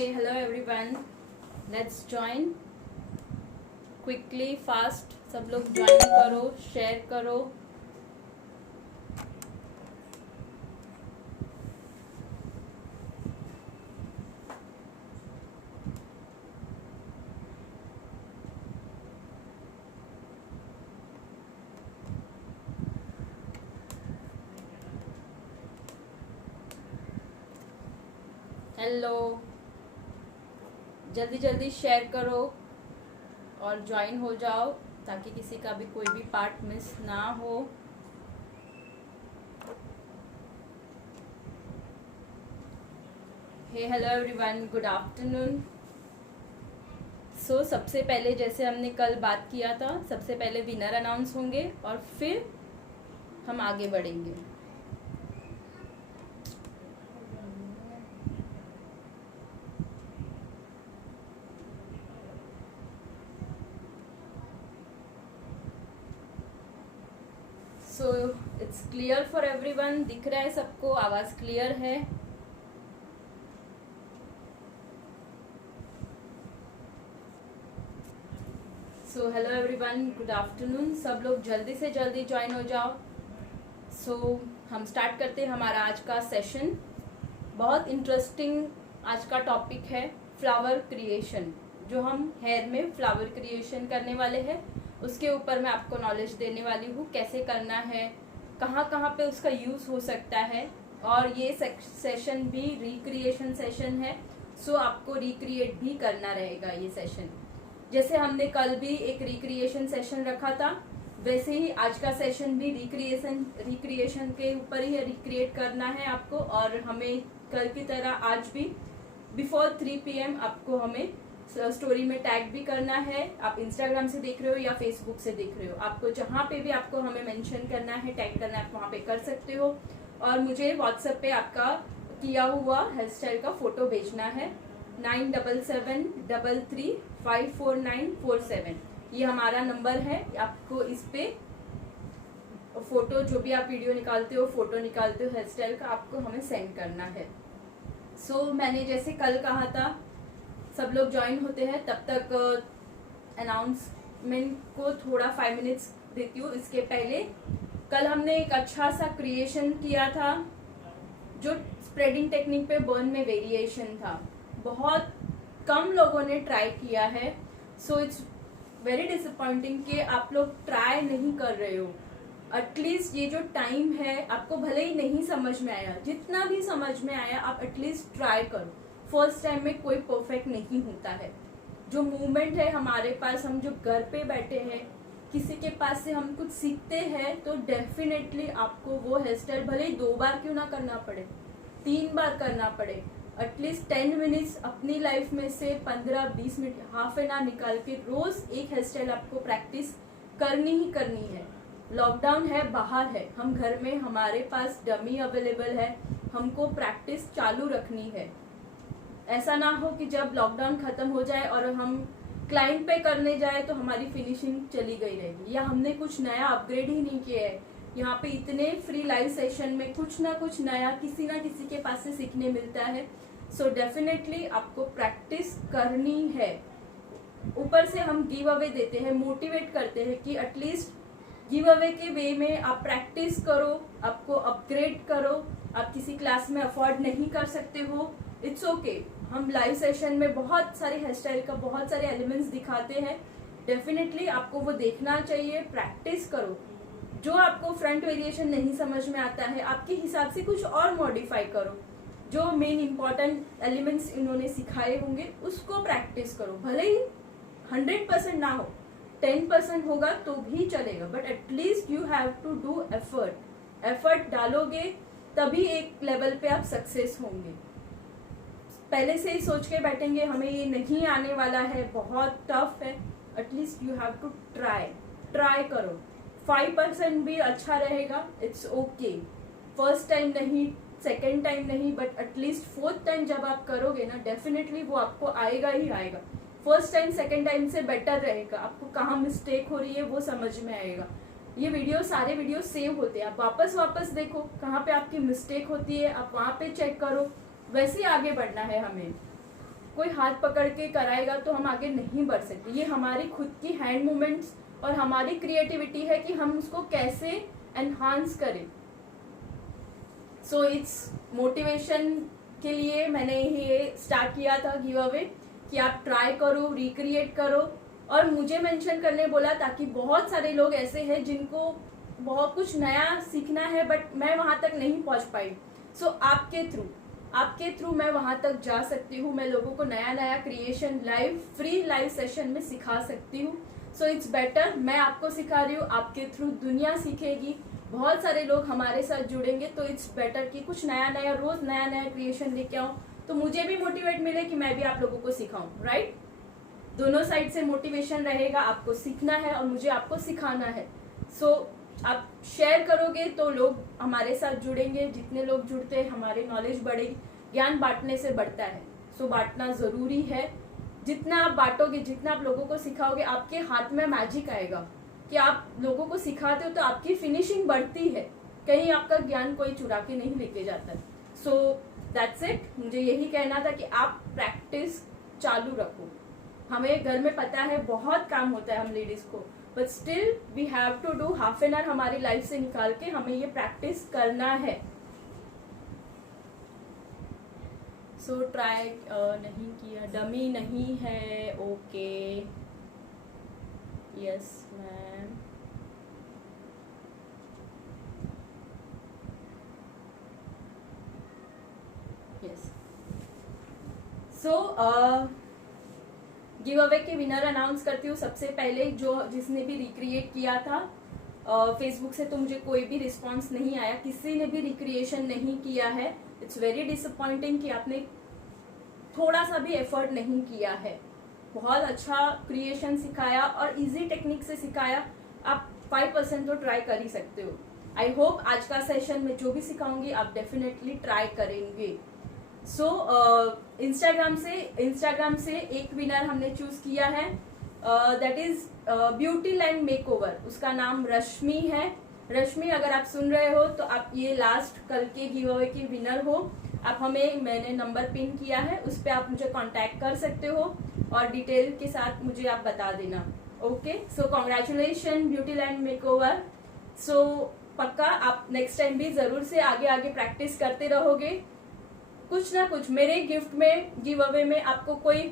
Hey, hello everyone. Let's join quickly, fast. सब लोग join करो, शेयर करो. हेलो, जल्दी जल्दी शेयर करो और ज्वाइन हो जाओ ताकि किसी का भी कोई भी पार्ट मिस ना हो. हे हेलो एवरीवन, गुड आफ्टरनून. सो सबसे पहले जैसे हमने कल बात किया था, सबसे पहले विनर अनाउंस होंगे और फिर हम आगे बढ़ेंगे. So it's clear for everyone. दिख रहा है सबको? आवाज क्लियर है? So hello everyone, good afternoon. सब लोग जल्दी से जल्दी ज्वाइन हो जाओ. सो हम स्टार्ट करते हैं हमारा आज का सेशन. बहुत इंटरेस्टिंग आज का टॉपिक है फ्लावर क्रिएशन. जो हम हेयर में फ्लावर क्रिएशन करने वाले हैं उसके ऊपर मैं आपको नॉलेज देने वाली हूँ. कैसे करना है, कहाँ कहाँ पे उसका यूज़ हो सकता है. और ये सेशन भी रिक्रिएशन सेशन है. सो आपको रिक्रिएट भी करना रहेगा ये सेशन. जैसे हमने कल भी एक रिक्रिएशन सेशन रखा था, वैसे ही आज का सेशन भी रिक्रिएशन के ऊपर ही रिक्रिएट करना है आपको. और हमें कल की तरह आज भी बिफोर 3 PM आपको हमें स्टोरी में टैग भी करना है. आप इंस्टाग्राम से देख रहे हो या फेसबुक से देख रहे हो, आपको जहाँ पे भी आपको हमें मेंशन करना है, टैग करना है, आप वहाँ पे कर सकते हो. और मुझे व्हाट्सएप पे आपका किया हुआ हेयर स्टाइल का फोटो भेजना है. 9773354947 ये हमारा नंबर है. आपको इस पे फोटो, जो भी आप वीडियो निकालते हो, फोटो निकालते हो हेयर स्टाइल का, आपको हमें सेंड करना है. सो मैंने जैसे कल कहा था, सब लोग ज्वाइन होते हैं तब तक अनाउंसमेंट को थोड़ा 5 मिनट्स देती हूँ. इसके पहले कल हमने एक अच्छा सा क्रिएशन किया था जो स्प्रेडिंग टेक्निक पे बर्न में वेरिएशन था. बहुत कम लोगों ने ट्राई किया है. सो इट्स वेरी डिसअपॉइंटिंग कि आप लोग ट्राई नहीं कर रहे हो. एटलीस्ट ये जो टाइम है, आपको भले ही नहीं समझ में आया, जितना भी समझ में आया आप एटलीस्ट ट्राई करो. फर्स्ट टाइम में कोई परफेक्ट नहीं होता है. जो मूवमेंट है हमारे पास, हम जो घर पे बैठे हैं, किसी के पास से हम कुछ सीखते हैं, तो डेफिनेटली आपको वो हेयर स्टाइल भले ही 2 बार क्यों ना करना पड़े, 3 बार करना पड़े, एटलीस्ट 10 मिनट्स अपनी लाइफ में से 15-20 मिनट, हाफ एन आवर निकाल के रोज एक हेयर स्टाइल आपको प्रैक्टिस करनी ही करनी है. लॉकडाउन है, बाहर है, हम घर में, हमारे पास डमी अवेलेबल है, हमको प्रैक्टिस चालू रखनी है. ऐसा ना हो कि जब लॉकडाउन खत्म हो जाए और हम क्लाइंट पे करने जाए तो हमारी फिनिशिंग चली गई रहेगी, या हमने कुछ नया अपग्रेड ही नहीं किया है. यहाँ पे इतने फ्री लाइव सेशन में कुछ ना कुछ नया किसी ना किसी के पास से सीखने मिलता है. सो डेफिनेटली आपको प्रैक्टिस करनी है. ऊपर से हम गिव अवे देते हैं, मोटिवेट करते हैं कि एटलीस्ट गिव अवे के वे में आप प्रैक्टिस करो, आपको अपग्रेड करो. आप किसी क्लास में अफोर्ड नहीं कर सकते हो, इट्स ओके. हम लाइव सेशन में बहुत सारे हेयर स्टाइल का बहुत सारे एलिमेंट्स दिखाते हैं. डेफिनेटली आपको वो देखना चाहिए, प्रैक्टिस करो. जो आपको फ्रंट वेरिएशन नहीं समझ में आता है, आपके हिसाब से कुछ और मॉडिफाई करो. जो मेन इंपॉर्टेंट एलिमेंट्स इन्होंने सिखाए होंगे उसको प्रैक्टिस करो. भले ही 100% ना हो, 10% होगा तो भी चलेगा, but at least you have to do effort डालोगे तभी एक लेवल पे आप सक्सेस होंगे. पहले से ही सोच के बैठेंगे हमें ये नहीं आने वाला है, बहुत टफ है, at least you have to try करो. 5% भी अच्छा रहेगा, इट्स ओके. फर्स्ट टाइम नहीं, सेकेंड टाइम नहीं, बट एटलीस्ट 4th टाइम जब आप करोगे ना, डेफिनेटली वो आपको आएगा ही आएगा. फर्स्ट टाइम सेकेंड टाइम से बेटर रहेगा. आपको कहाँ मिस्टेक हो रही है वो समझ में आएगा. ये वीडियो, सारे वीडियो सेव होते हैं, आप वापस देखो कहाँ पे आपकी मिस्टेक होती है, आप वहाँ पे चेक करो. वैसे ही आगे बढ़ना है हमें. कोई हाथ पकड़ के कराएगा तो हम आगे नहीं बढ़ सकते। ये हमारी खुद की हैंड मूवमेंट्स और हमारी क्रिएटिविटी है कि हम उसको कैसे एनहांस करें। सो इट्स मोटिवेशन के लिए मैंने ये स्टार्ट किया था गिव अवे कि आप ट्राई करो, रिक्रिएट करो, और मुझे मेंशन करने बोला ताकि बहुत सारे लोग ऐसे हैं जिनको बहुत कुछ नया सीखना है बट मैं वहां तक नहीं पहुंच पाई। सो आपके थ्रू मैं वहां तक जा सकती हूँ। मैं लोगों को नया नया क्रिएशन फ्री लाइव सेशन में सिखा सकती हूँ। सो इट्स बेटर, मैं आपको सिखा रही हूँ, आपके थ्रू दुनिया सीखेगी, बहुत सारे लोग हमारे साथ जुड़ेंगे। तो इट्स बेटर कि कुछ नया नया रोज नया नया क्रिएशन लेके आऊँ, तो मुझे भी मोटिवेट मिले कि मैं भी आप लोगों को सिखाऊं। राइट, दोनों साइड से मोटिवेशन रहेगा, आपको सीखना है और मुझे आपको सिखाना है। सो आप शेयर करोगे तो लोग हमारे साथ जुड़ेंगे, जितने लोग जुड़ते हैं हमारी नॉलेज बढ़ेगी। ज्ञान बांटने से बढ़ता है, सो बांटना जरूरी है। जितना आप बांटोगे, जितना आप लोगों को सिखाओगे, आपके हाथ में मैजिक आएगा कि आप लोगों को सिखाते हो तो आपकी फिनिशिंग बढ़ती है, कहीं आपका ज्ञान कोई चुरा के नहीं लेके जाता है। सो दैट्स इट, मुझे यही कहना था कि आप प्रैक्टिस चालू रखो। हमें घर में पता है बहुत काम होता है हम लेडीज को, but still we have to do half an hour हमारी लाइफ से निकाल के हमें ये प्रैक्टिस करना है। सो ट्राई नहीं किया, डमी नहीं है, okay, yes ma'am. Yes, so give away के विनर अनाउंस करती हूँ। सबसे पहले जिसने भी रिक्रिएट किया था फेसबुक से, तो मुझे कोई भी रिस्पांस नहीं आया, किसी ने भी रिक्रिएशन नहीं किया है। इट्स वेरी डिसअपॉइंटिंग कि आपने थोड़ा सा भी एफर्ट नहीं किया है। बहुत अच्छा क्रिएशन सिखाया और इजी टेक्निक से सिखाया। आप 5% तो ट्राई कर ही सकते हो। आई होप आज का सेशन में जो भी सिखाऊंगी आप डेफिनेटली ट्राई करेंगे। सो इंस्टाग्राम से एक विनर हमने चूज किया है, that is beauty land makeover. उसका नाम रश्मि है। रश्मि, अगर आप सुन रहे हो तो आप ये लास्ट कल के गिव अवे की विनर हो। आप मैंने नंबर पिन किया है, उस पर आप मुझे कांटेक्ट कर सकते हो और डिटेल के साथ मुझे आप बता देना। Okay, so congratulation beauty land makeover. So पक्का आप नेक्स्ट टाइम भी जरूर से आगे आगे प्रैक्टिस करते रहोगे। कुछ ना कुछ मेरे गिफ्ट में, गिव अवे में आपको कोई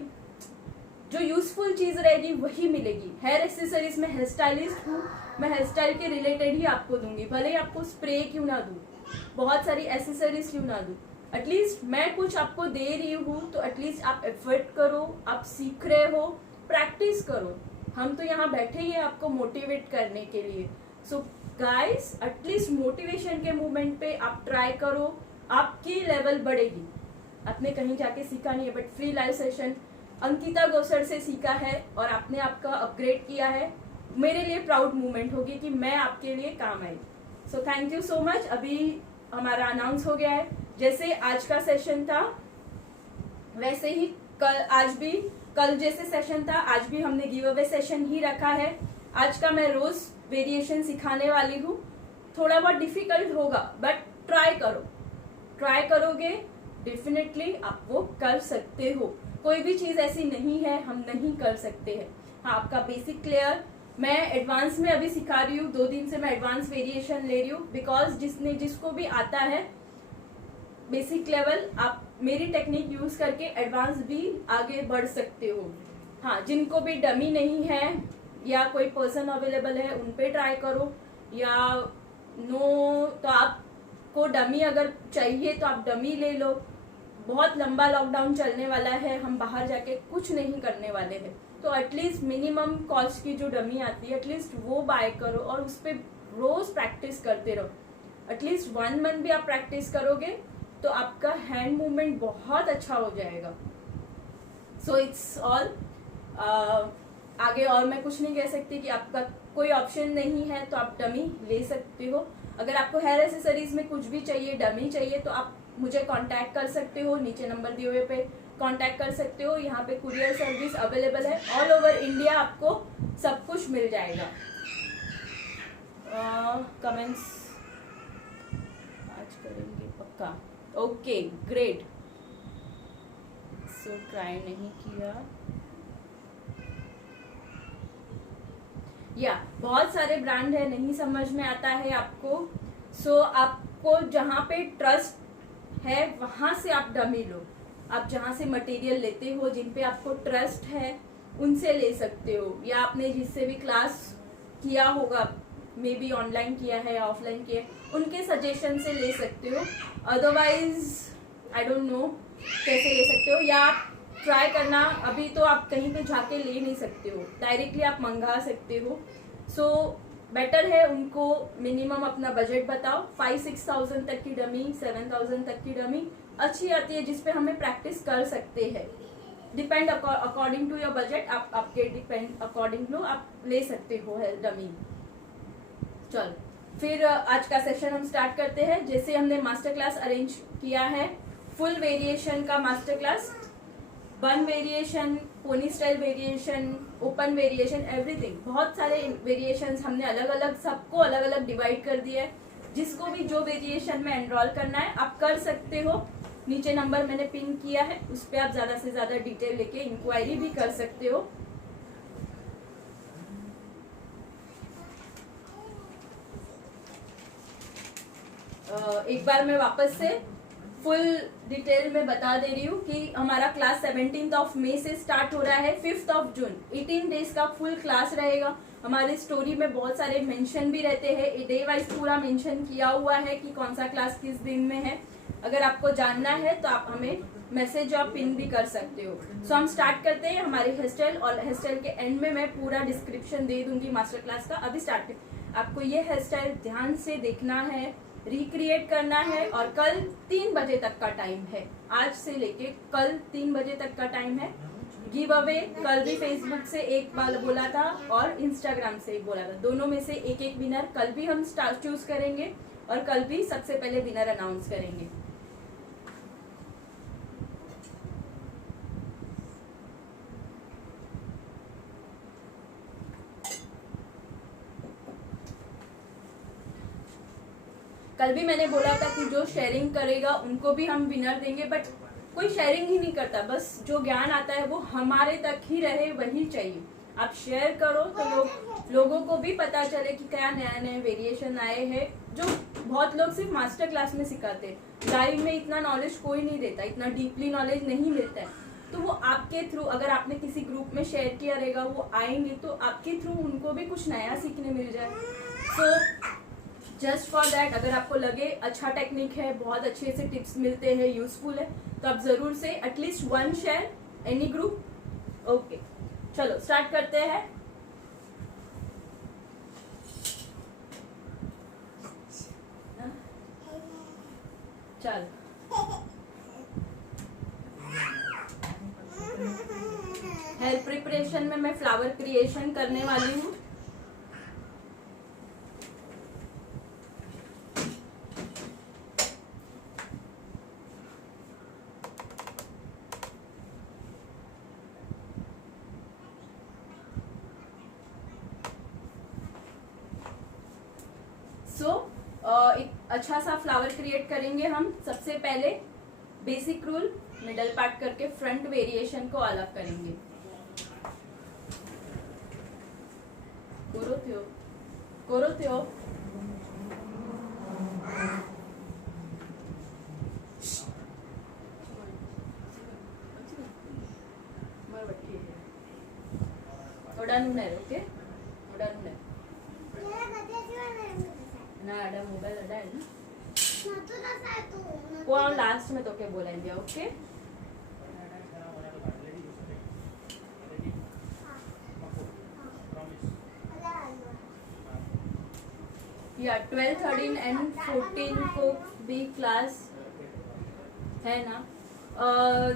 जो यूजफुल चीज रहेगी वही मिलेगी। हेयर एक्सेसरीज में हेयर स्टाइलिस्ट हूँ, मैं हेयर स्टाइल के रिलेटेड ही आपको दूंगी, भले ही आपको स्प्रे क्यों ना दूं, बहुत सारी एक्सेसरीज क्यों ना दूं। एटलीस्ट मैं कुछ आपको दे रही हूँ तो एटलीस्ट आप एफर्ट करो, आप सीख रहे हो, प्रैक्टिस करो। हम तो यहाँ बैठे ही हैं आपको मोटिवेट करने के लिए। सो गाइस, एटलीस्ट मोटिवेशन के मूवमेंट पे आप ट्राई करो, आपकी लेवल बढ़ेगी। आपने कहीं जाके सीखा नहीं है, but free live session Ankita Gosar से सीखा है और आपने आपका अपग्रेड किया है। मेरे लिए प्राउड मूवमेंट होगी कि मैं आपके लिए काम आई। So thank you so much. अभी हमारा अनाउंस हो गया है, जैसे आज का सेशन था वैसे ही कल जैसे सेशन था आज भी हमने गिव अवे सेशन ही रखा है। आज का मैं रोज वेरिएशन सिखाने वाली हूँ। थोड़ा बहुत डिफिकल्ट होगा बट ट्राई करोगे डेफिनेटली आप वो कर सकते हो। कोई भी चीज ऐसी नहीं है हम नहीं कर सकते हैं। हाँ, आपका बेसिक क्लियर, मैं एडवांस में अभी सिखा रही हूँ। 2 दिन से मैं एडवांस वेरिएशन ले रही हूँ, बिकॉज जिसको भी आता है बेसिक लेवल, आप मेरी टेक्निक यूज करके एडवांस भी आगे बढ़ सकते हो। हाँ, जिनको भी डमी नहीं है या कोई पर्सन अवेलेबल है उन पे ट्राई करो, या नो तो आपको डमी अगर चाहिए तो आप डमी ले लो। बहुत लंबा लॉकडाउन चलने वाला है, हम बाहर जाके कुछ नहीं करने वाले हैं, तो एटलीस्ट मिनिमम कॉस्ट की जो डमी आती है एटलीस्ट वो बाय करो और उस पर रोज प्रैक्टिस करते रहो। एटलीस्ट 1 मंथ भी आप प्रैक्टिस करोगे तो आपका हैंड मूवमेंट बहुत अच्छा हो जाएगा। So it's all. आगे और मैं कुछ नहीं कह सकती कि आपका कोई ऑप्शन नहीं है तो आप डमी ले सकते हो। अगर आपको हेयर एक्सेसरीज में कुछ भी चाहिए, डमी चाहिए, तो आप मुझे कांटेक्ट कर सकते हो, नीचे नंबर दिए हुए पे कांटेक्ट कर सकते हो। यहाँ पे कुरियर सर्विस अवेलेबल है, ऑल ओवर इंडिया आपको सब कुछ मिल जाएगा। कमेंट्स आज करेंगे पक्का। Okay, great. सो ट्राई नहीं किया। या बहुत सारे ब्रांड है, नहीं समझ में आता है आपको, सो आपको जहाँ पे ट्रस्ट है वहां से आप डमी लो। आप जहाँ से मटेरियल लेते हो, जिन पे आपको ट्रस्ट है, उनसे ले सकते हो, या आपने जिससे भी क्लास किया होगा, मे बी ऑनलाइन किया है या ऑफलाइन किया है, उनके सजेशन से ले सकते हो। अदरवाइज आई डोंट नो कैसे ले सकते हो, या आप ट्राई करना। अभी तो आप कहीं पे जाके ले नहीं सकते हो, डायरेक्टली आप मंगा सकते हो। सो बेटर है उनको मिनिमम अपना बजट बताओ। 5-6,000 तक की डमी, 7,000 तक की डमी अच्छी आती है, जिसपे हमें प्रैक्टिस कर सकते हैं। Depend according to your budget, आप आपके डिपेंड अकॉर्डिंग टू आप ले सकते हो है डमी। चलो फिर आज का सेशन हम स्टार्ट करते हैं। जैसे हमने मास्टर क्लास अरेंज किया है, फुल वेरिएशन का master class, bun variation, pony style variation, open variation, everything, बहुत सारे वेरिएशंस हमने अलग अलग, सबको अलग अलग डिवाइड कर दिया है। जिसको भी जो वेरिएशन में एनरोल करना है आप कर सकते हो। नीचे नंबर मैंने पिन किया है, उस पर आप ज्यादा से ज्यादा डिटेल लेके इंक्वायरी भी कर सकते हो। एक बार मैं वापस से फुल डिटेल में बता दे रही हूँ कि हमारा क्लास 17 मई से स्टार्ट हो रहा है 5 जून। 18 डेज का फुल क्लास रहेगा। हमारी स्टोरी में बहुत सारे मेंशन भी रहते हैं, डे वाइज पूरा मेंशन किया हुआ है कि कौन सा क्लास किस दिन में है। अगर आपको जानना है तो आप हमें मैसेज और पिन भी कर सकते हो। सो हम स्टार्ट करते हैं हमारी हेयर स्टाइल, और हेयर स्टाइल के एंड में मैं पूरा डिस्क्रिप्शन दे दूंगी मास्टर क्लास का। अभी स्टार्ट आपको ये हेयर स्टाइल ध्यान से देखना है, रिक्रिएट करना है, और कल 3 बजे तक का टाइम है। आज से लेके कल 3 बजे तक का टाइम है। गिव अवे कल भी फेसबुक से एक बार बोला था और इंस्टाग्राम से एक बोला था, दोनों में से एक एक विनर कल भी हम चूज करेंगे, और कल भी सबसे पहले विनर अनाउंस करेंगे। कल भी मैंने बोला था कि जो शेयरिंग करेगा उनको भी हम विनर देंगे, बट कोई शेयरिंग ही नहीं करता, बस जो ज्ञान आता है वो हमारे तक ही रहे, वही चाहिए। आप शेयर करो तो लोगों को भी पता चले कि क्या नया नए वेरिएशन आए हैं, जो बहुत लोग सिर्फ मास्टर क्लास में सिखाते हैं। लाइव में इतना नॉलेज कोई नहीं देता, इतना डीपली नॉलेज नहीं मिलता है। तो वो आपके थ्रू, अगर आपने किसी ग्रुप में शेयर किया रहेगा, वो आएंगे तो आपके थ्रू उनको भी कुछ नया सीखने मिल जाए। सो जस्ट फॉर दैट, अगर आपको लगे अच्छा टेक्निक है, बहुत अच्छे से टिप्स मिलते हैं, यूजफुल है, तो आप जरूर से at least 1 share any group. Okay चलो स्टार्ट करते हैं। चल हेयर प्रिपरेशन में मैं फ्लावर क्रिएशन करने वाली हूँ। एक अच्छा सा फ्लावर क्रिएट करेंगे हम। सबसे पहले बेसिक रूल, मिडल पार्ट करके फ्रंट वेरिएशन को अलग करेंगे। करो थियो थोड़ा नूनर, ओके थोड़ा नूनर ना, अड़ा मोबाइल अड़ा है ना, वो लास्ट में तो क्या बोलेंगे, ओके। या 12, 13 एंड 14 को भी क्लास है ना?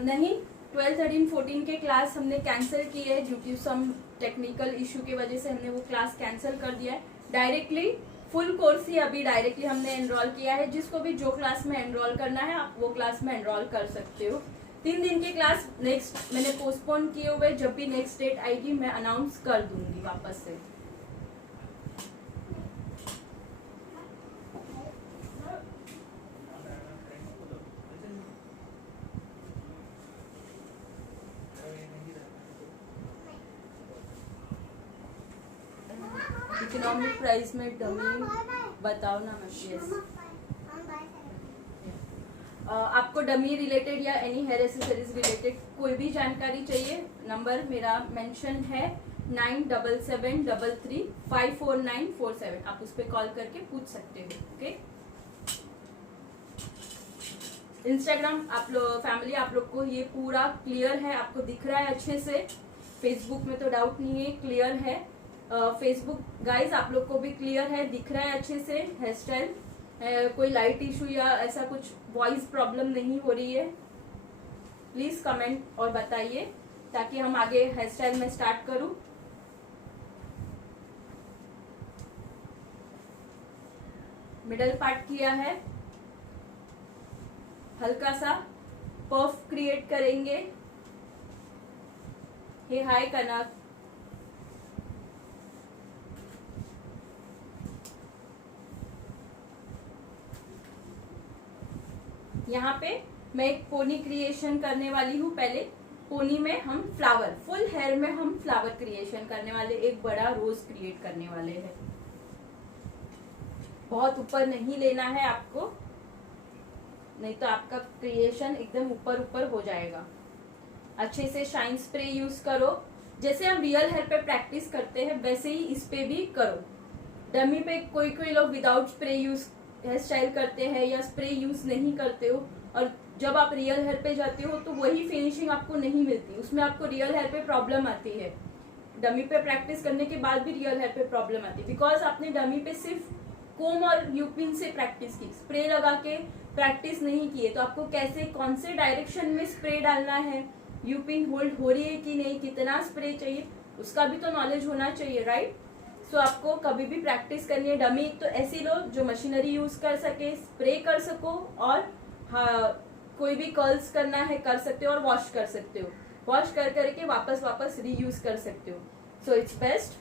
नहीं, 12, 13, 14 के क्लास हमने कैंसिल किए due to some technical issue की वजह से हमने वो क्लास कैंसिल कर दिया है। डायरेक्टली फुल कोर्स ही अभी डायरेक्टली हमने एनरोल किया है। जिसको भी जो क्लास में एनरोल करना है आप वो क्लास में एनरोल कर सकते हो। 3 दिन की क्लास नेक्स्ट मैंने पोस्टपोन किए हुए, जब भी नेक्स्ट डेट आएगी मैं अनाउंस कर दूंगी वापस से। इकोनॉमिक प्राइस में डमी बताओ ना मैम। यस, आपको डमी रिलेटेड या एनी हेयर एसेसरीज रिलेटेड कोई भी जानकारी चाहिए, नंबर मेरा मेंशन है 9773354947, आप उस पर कॉल करके पूछ सकते हो। ओके, इंस्टाग्राम आप लोग फैमिली, आप लोग को ये पूरा क्लियर है, आपको दिख रहा है अच्छे से। फेसबुक में तो डाउट नहीं है, क्लियर है। फेसबुक गाइज आप लोग को भी क्लियर है, दिख रहा है अच्छे से हेयर स्टाइल, कोई लाइट इशू या ऐसा कुछ वॉइस प्रॉब्लम नहीं हो रही है? प्लीज कमेंट और बताइए ताकि हम आगे हेयर स्टाइल में स्टार्ट करूं। मिडल पार्ट किया है, हल्का सा पफ क्रिएट करेंगे। हे हाय कनक, यहाँ पे मैं एक पोनी क्रिएशन करने वाली हूँ। पहले पोनी में हम फ्लावर, फुल हेयर में हम फ्लावर क्रिएशन करने वाले, एक बड़ा रोज क्रिएट करने वाले हैं। बहुत ऊपर नहीं लेना है आपको, नहीं तो आपका क्रिएशन एकदम ऊपर ऊपर हो जाएगा। अच्छे से शाइन स्प्रे यूज करो, जैसे हम रियल हेयर पे प्रैक्टिस करते हैं वैसे ही इस पे भी करो। डमी पे कोई कोई लोग without spray use hair style करते हैं या स्प्रे यूज नहीं करते हो, और जब आप रियल हेयर पे जाते हो तो वही फिनिशिंग आपको नहीं मिलती, उसमें आपको रियल हेयर पे प्रॉब्लम आती है। डमी पे प्रैक्टिस करने के बाद भी रियल हेयर पे प्रॉब्लम आती है, बिकॉज आपने डमी पे सिर्फ कोम और यूपिन से प्रैक्टिस की, स्प्रे लगा के प्रैक्टिस नहीं की है। तो आपको कैसे, कौन से डायरेक्शन में स्प्रे डालना है, यूपिन होल्ड हो रही है कि नहीं, कितना स्प्रे चाहिए, उसका भी तो नॉलेज होना चाहिए, राइट। सो आपको कभी भी प्रैक्टिस करनी है। डमी तो ऐसी लो जो मशीनरी यूज कर सके, स्प्रे कर सको, और हाँ, कोई भी कर्ल्स करना है कर सकते हो, और वॉश कर सकते हो, वॉश कर करके वापस रीयूज कर सकते हो। So it's best.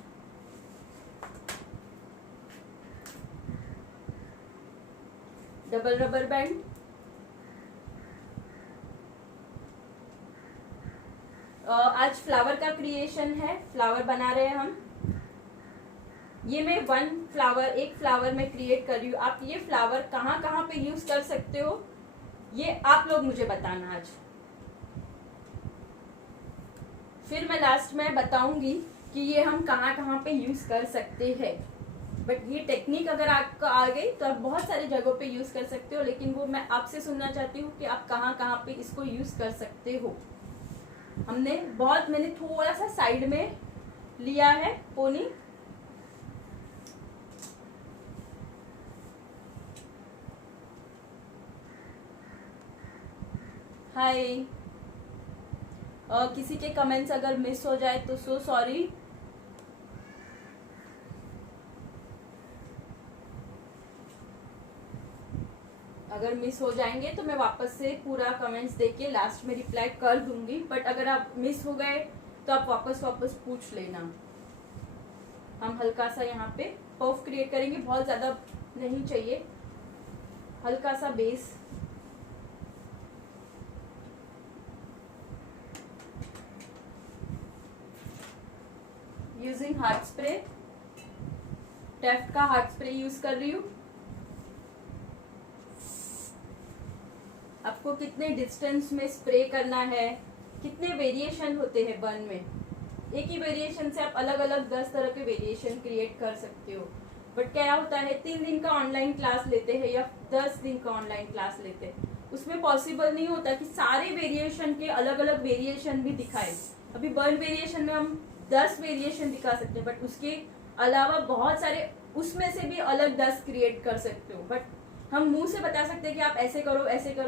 Double rubber band, आज फ्लावर का क्रिएशन है, फ्लावर बना रहे हैं हम। ये मैं एक फ्लावर में क्रिएट कर रही हूँ। आप ये फ्लावर कहाँ कहाँ पे यूज कर सकते हो, ये आप लोग मुझे बताना आज। फिर मैं लास्ट में बताऊंगी कि ये हम कहाँ कहाँ पे यूज कर सकते हैं। बट ये टेक्निक अगर आपको आ गई तो आप बहुत सारी जगहों पे यूज कर सकते हो, लेकिन वो मैं आपसे सुनना चाहती हूँ कि आप कहाँ कहाँ पे इसको यूज कर सकते हो। मैंने थोड़ा सा साइड में लिया है पोनी। हाय, किसी के कमेंट्स अगर मिस हो जाए तो सो सॉरी। अगर मिस हो जाएंगे तो मैं वापस से पूरा कमेंट्स देके लास्ट में रिप्लाई कर दूंगी, बट अगर आप मिस हो गए तो आप वापस पूछ लेना। हम हल्का सा यहाँ पे पफ क्रिएट करेंगे, बहुत ज्यादा नहीं चाहिए, हल्का सा base. Using hard spray, Taft का हार्ड स्प्रे यूज कर रही हूँ। आपको कितने डिस्टेंस में स्प्रे करना है, कितने वेरिएशन होते हैं बर्न में, एक ही वेरिएशन से आप अलग अलग 10 तरह के वेरिएशन क्रिएट कर सकते हो। बट क्या होता है, 3 दिन का ऑनलाइन क्लास लेते हैं या 10 दिन का ऑनलाइन क्लास लेते हैं, उसमें पॉसिबल नहीं होता कि सारे वेरिएशन के अलग अलग वेरिएशन भी दिखाए। अभी बर्न वेरिएशन में हम 10 वेरिएशन दिखा सकते हैं, बट उसके अलावा बहुत सारे, उसमें से भी अलग 10 क्रिएट कर सकते हो। बट हम मुंह से बता सकते हैं कि आप ऐसे करो,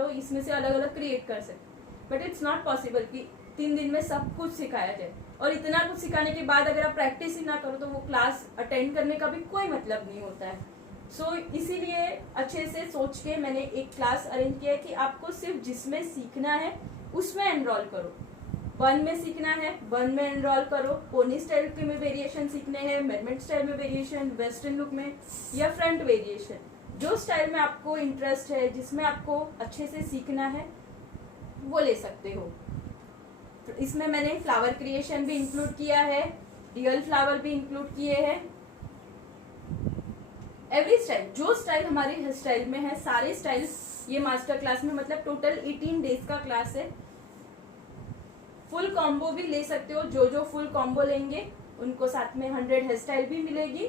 इसमें से अलग अलग क्रिएट कर सकते, बट इट्स नॉट पॉसिबल कि 3 दिन में सब कुछ सिखाया जाए। और इतना कुछ सिखाने के बाद अगर आप प्रैक्टिस ही ना करो तो वो क्लास अटेंड करने का भी कोई मतलब नहीं होता है। सो इसीलिए अच्छे से सोच के मैंने एक क्लास अरेंज किया है कि आपको सिर्फ जिसमें सीखना है उसमें एनरोल करो। बर्न में सीखना है, बर्न में एनरोल करो। पोनी स्टाइल के में वेरिएशन सीखने हैं, मेरमेड स्टाइल में वेरिएशन, वेस्टर्न लुक में, या फ्रंट वेरिएशन, जो स्टाइल में आपको इंटरेस्ट है, जिसमें आपको अच्छे से सीखना है, वो ले सकते हो। तो इसमें मैंने फ्लावर क्रिएशन भी इंक्लूड किया है, रियल फ्लावर भी इंक्लूड किए हैं। एवरी स्टाइल, जो स्टाइल हमारे हेयर स्टाइल में है, सारे स्टाइल ये मास्टर क्लास में, मतलब टोटल 18 डेज का क्लास है। फुल कॉम्बो भी ले सकते हो, जो जो फुल कॉम्बो लेंगे उनको साथ में 100 हेयर स्टाइल भी मिलेगी।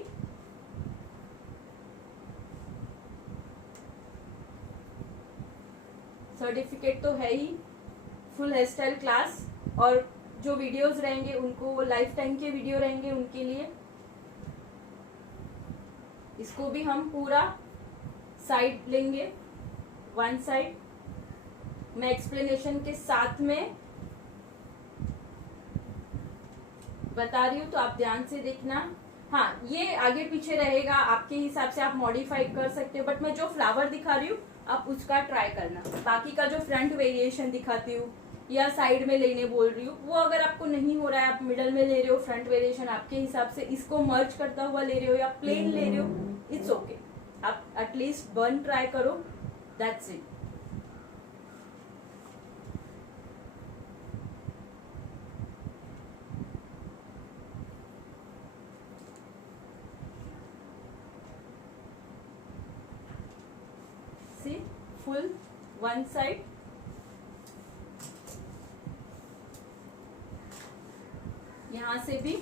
सर्टिफिकेट तो है ही, फुल हेयर स्टाइल क्लास, और जो वीडियोस रहेंगे उनको लाइफ टाइम के वीडियो रहेंगे उनके लिए। इसको भी हम पूरा साइड लेंगे, वन साइड, मैं एक्सप्लेनेशन के साथ में बता रही हूँ तो आप ध्यान से देखना। हाँ, ये आगे पीछे रहेगा, आपके हिसाब से आप मॉडिफाई कर सकते हो, बट मैं जो फ्लावर दिखा रही हूँ आप उसका ट्राई करना। बाकी का जो फ्रंट वेरिएशन दिखाती हूँ या साइड में लेने बोल रही हूँ, वो अगर आपको नहीं हो रहा है, आप मिडल में ले रहे हो फ्रंट वेरिएशन आपके हिसाब से, इसको मर्ज करता हुआ ले रहे हो या प्लेन ले रहे हो, इट्स ओके। आप एटलीस्ट बर्न ट्राई करो, that's it. See, full one side, यहां से भी।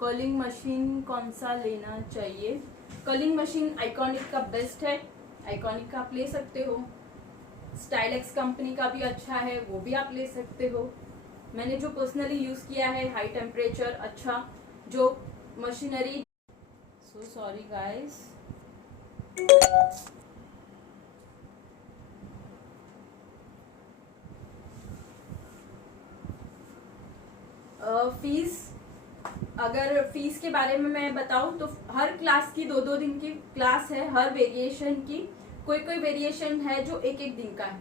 कर्लिंग मशीन कौन सा लेना चाहिए? कर्लिंग मशीन आइकॉनिक का बेस्ट है, आइकॉनिक का आप ले सकते हो। स्टाइलेक्स कंपनी का भी अच्छा है, वो भी आप ले सकते हो। मैंने जो पर्सनली यूज किया है, हाई टेम्परेचर, अच्छा जो machinery. So sorry guys, fees, अगर फीस के बारे में मैं बताऊं तो हर क्लास की 2-2 दिन की क्लास है, हर वेरिएशन की। कोई कोई वेरिएशन है जो 1-1 दिन का है।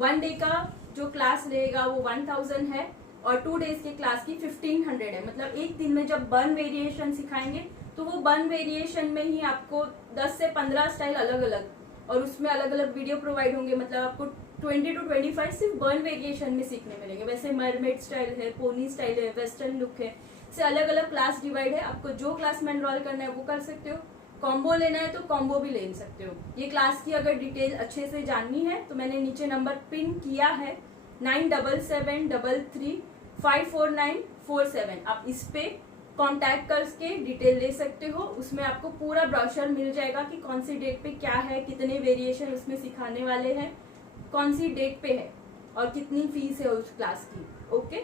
1 डे का जो क्लास रहेगा वो 1000 है, और 2 डेज के क्लास की 1500 है। मतलब एक दिन में जब बर्न वेरिएशन सिखाएंगे तो वो बर्न वेरिएशन में ही आपको 10 से 15 स्टाइल अलग अलग, और उसमें अलग अलग वीडियो प्रोवाइड होंगे। मतलब आपको 20 to 25 सिर्फ बर्न वेरिएशन में सीखने मिलेंगे। वैसे मरमेड स्टाइल है, पोनी स्टाइल है, वेस्टर्न लुक है, से अलग अलग क्लास डिवाइड है। आपको जो क्लास में एनरोल करना है वो कर सकते हो। कॉम्बो लेना है तो कॉम्बो भी ले सकते हो। ये क्लास की अगर डिटेल अच्छे से जाननी है तो मैंने नीचे नंबर पिन किया है, 9773354947। आप इस पे कांटेक्ट करके डिटेल ले सकते हो। उसमें आपको पूरा ब्रोशर मिल जाएगा कि कौन सी डेट पे क्या है, कितने वेरिएशन उसमें सिखाने वाले हैं, कौन सी डेट पे है, और कितनी फीस है उस क्लास की। ओके,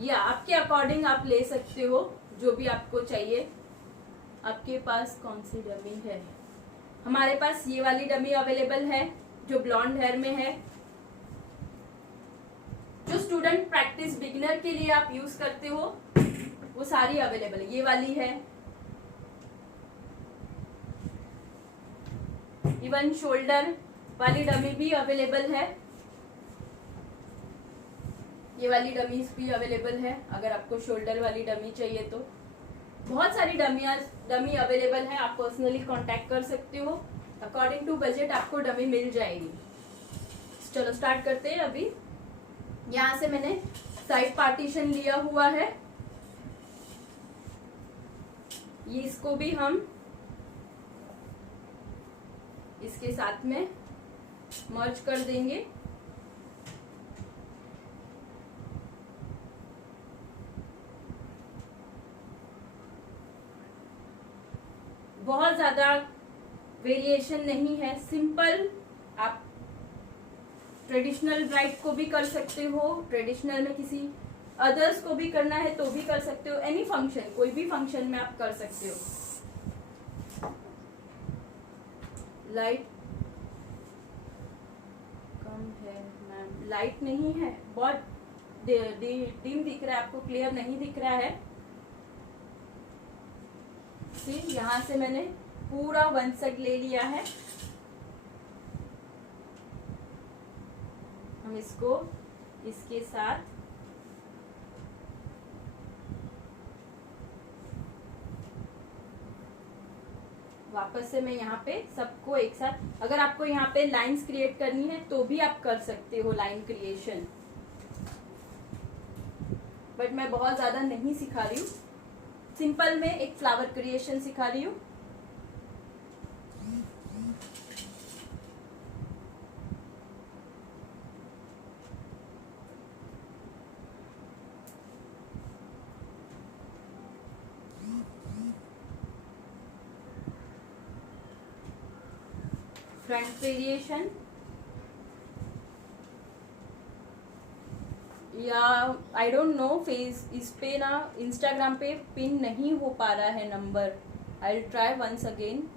या आपके अकॉर्डिंग आप ले सकते हो जो भी आपको चाहिए। आपके पास कौन सी डमी है? हमारे पास ये वाली डमी अवेलेबल है जो ब्लॉन्ड हेयर में है, जो स्टूडेंट प्रैक्टिस बिगिनर के लिए आप यूज करते हो वो सारी अवेलेबल है। ये वाली है, इवन शोल्डर वाली डमी भी अवेलेबल है, ये वाली डमीज भी अवेलेबल है। अगर आपको शोल्डर वाली डमी चाहिए तो बहुत सारी डमी अवेलेबल है, आप पर्सनली कांटेक्ट कर सकते हो। अकॉर्डिंग टू बजट आपको डमी मिल जाएगी। चलो स्टार्ट करते हैं। अभी यहाँ से मैंने साइड पार्टीशन लिया हुआ है, ये इसको भी हम इसके साथ में मर्ज कर देंगे। बहुत ज्यादा वेरिएशन नहीं है, सिंपल। आप ट्रेडिशनल ब्राइड को भी कर सकते हो, ट्रेडिशनल में किसी अदर्स को भी करना है तो भी कर सकते हो। एनी फंक्शन, कोई भी फंक्शन में आप कर सकते हो। लाइट कम है मैम, लाइट नहीं है, बहुत डिम दिख रहा है आपको, क्लियर नहीं दिख रहा है। फिर यहाँ से मैंने पूरा 1 सेट ले लिया है। हम इसको इसके साथ वापस से मैं यहाँ पे सबको एक साथ, अगर आपको यहाँ पे लाइंस क्रिएट करनी है तो भी आप कर सकते हो लाइन क्रिएशन। बट मैं बहुत ज़्यादा नहीं सिखा रही हूँ, सिंपल में एक फ्लावर क्रिएशन सिखा रही हूँ। फ्रंट वेरिएशन या आई डोंट नो, फेस इस पे ना इंस्टाग्राम पे पिन नहीं हो पा रहा है number. I will try once again.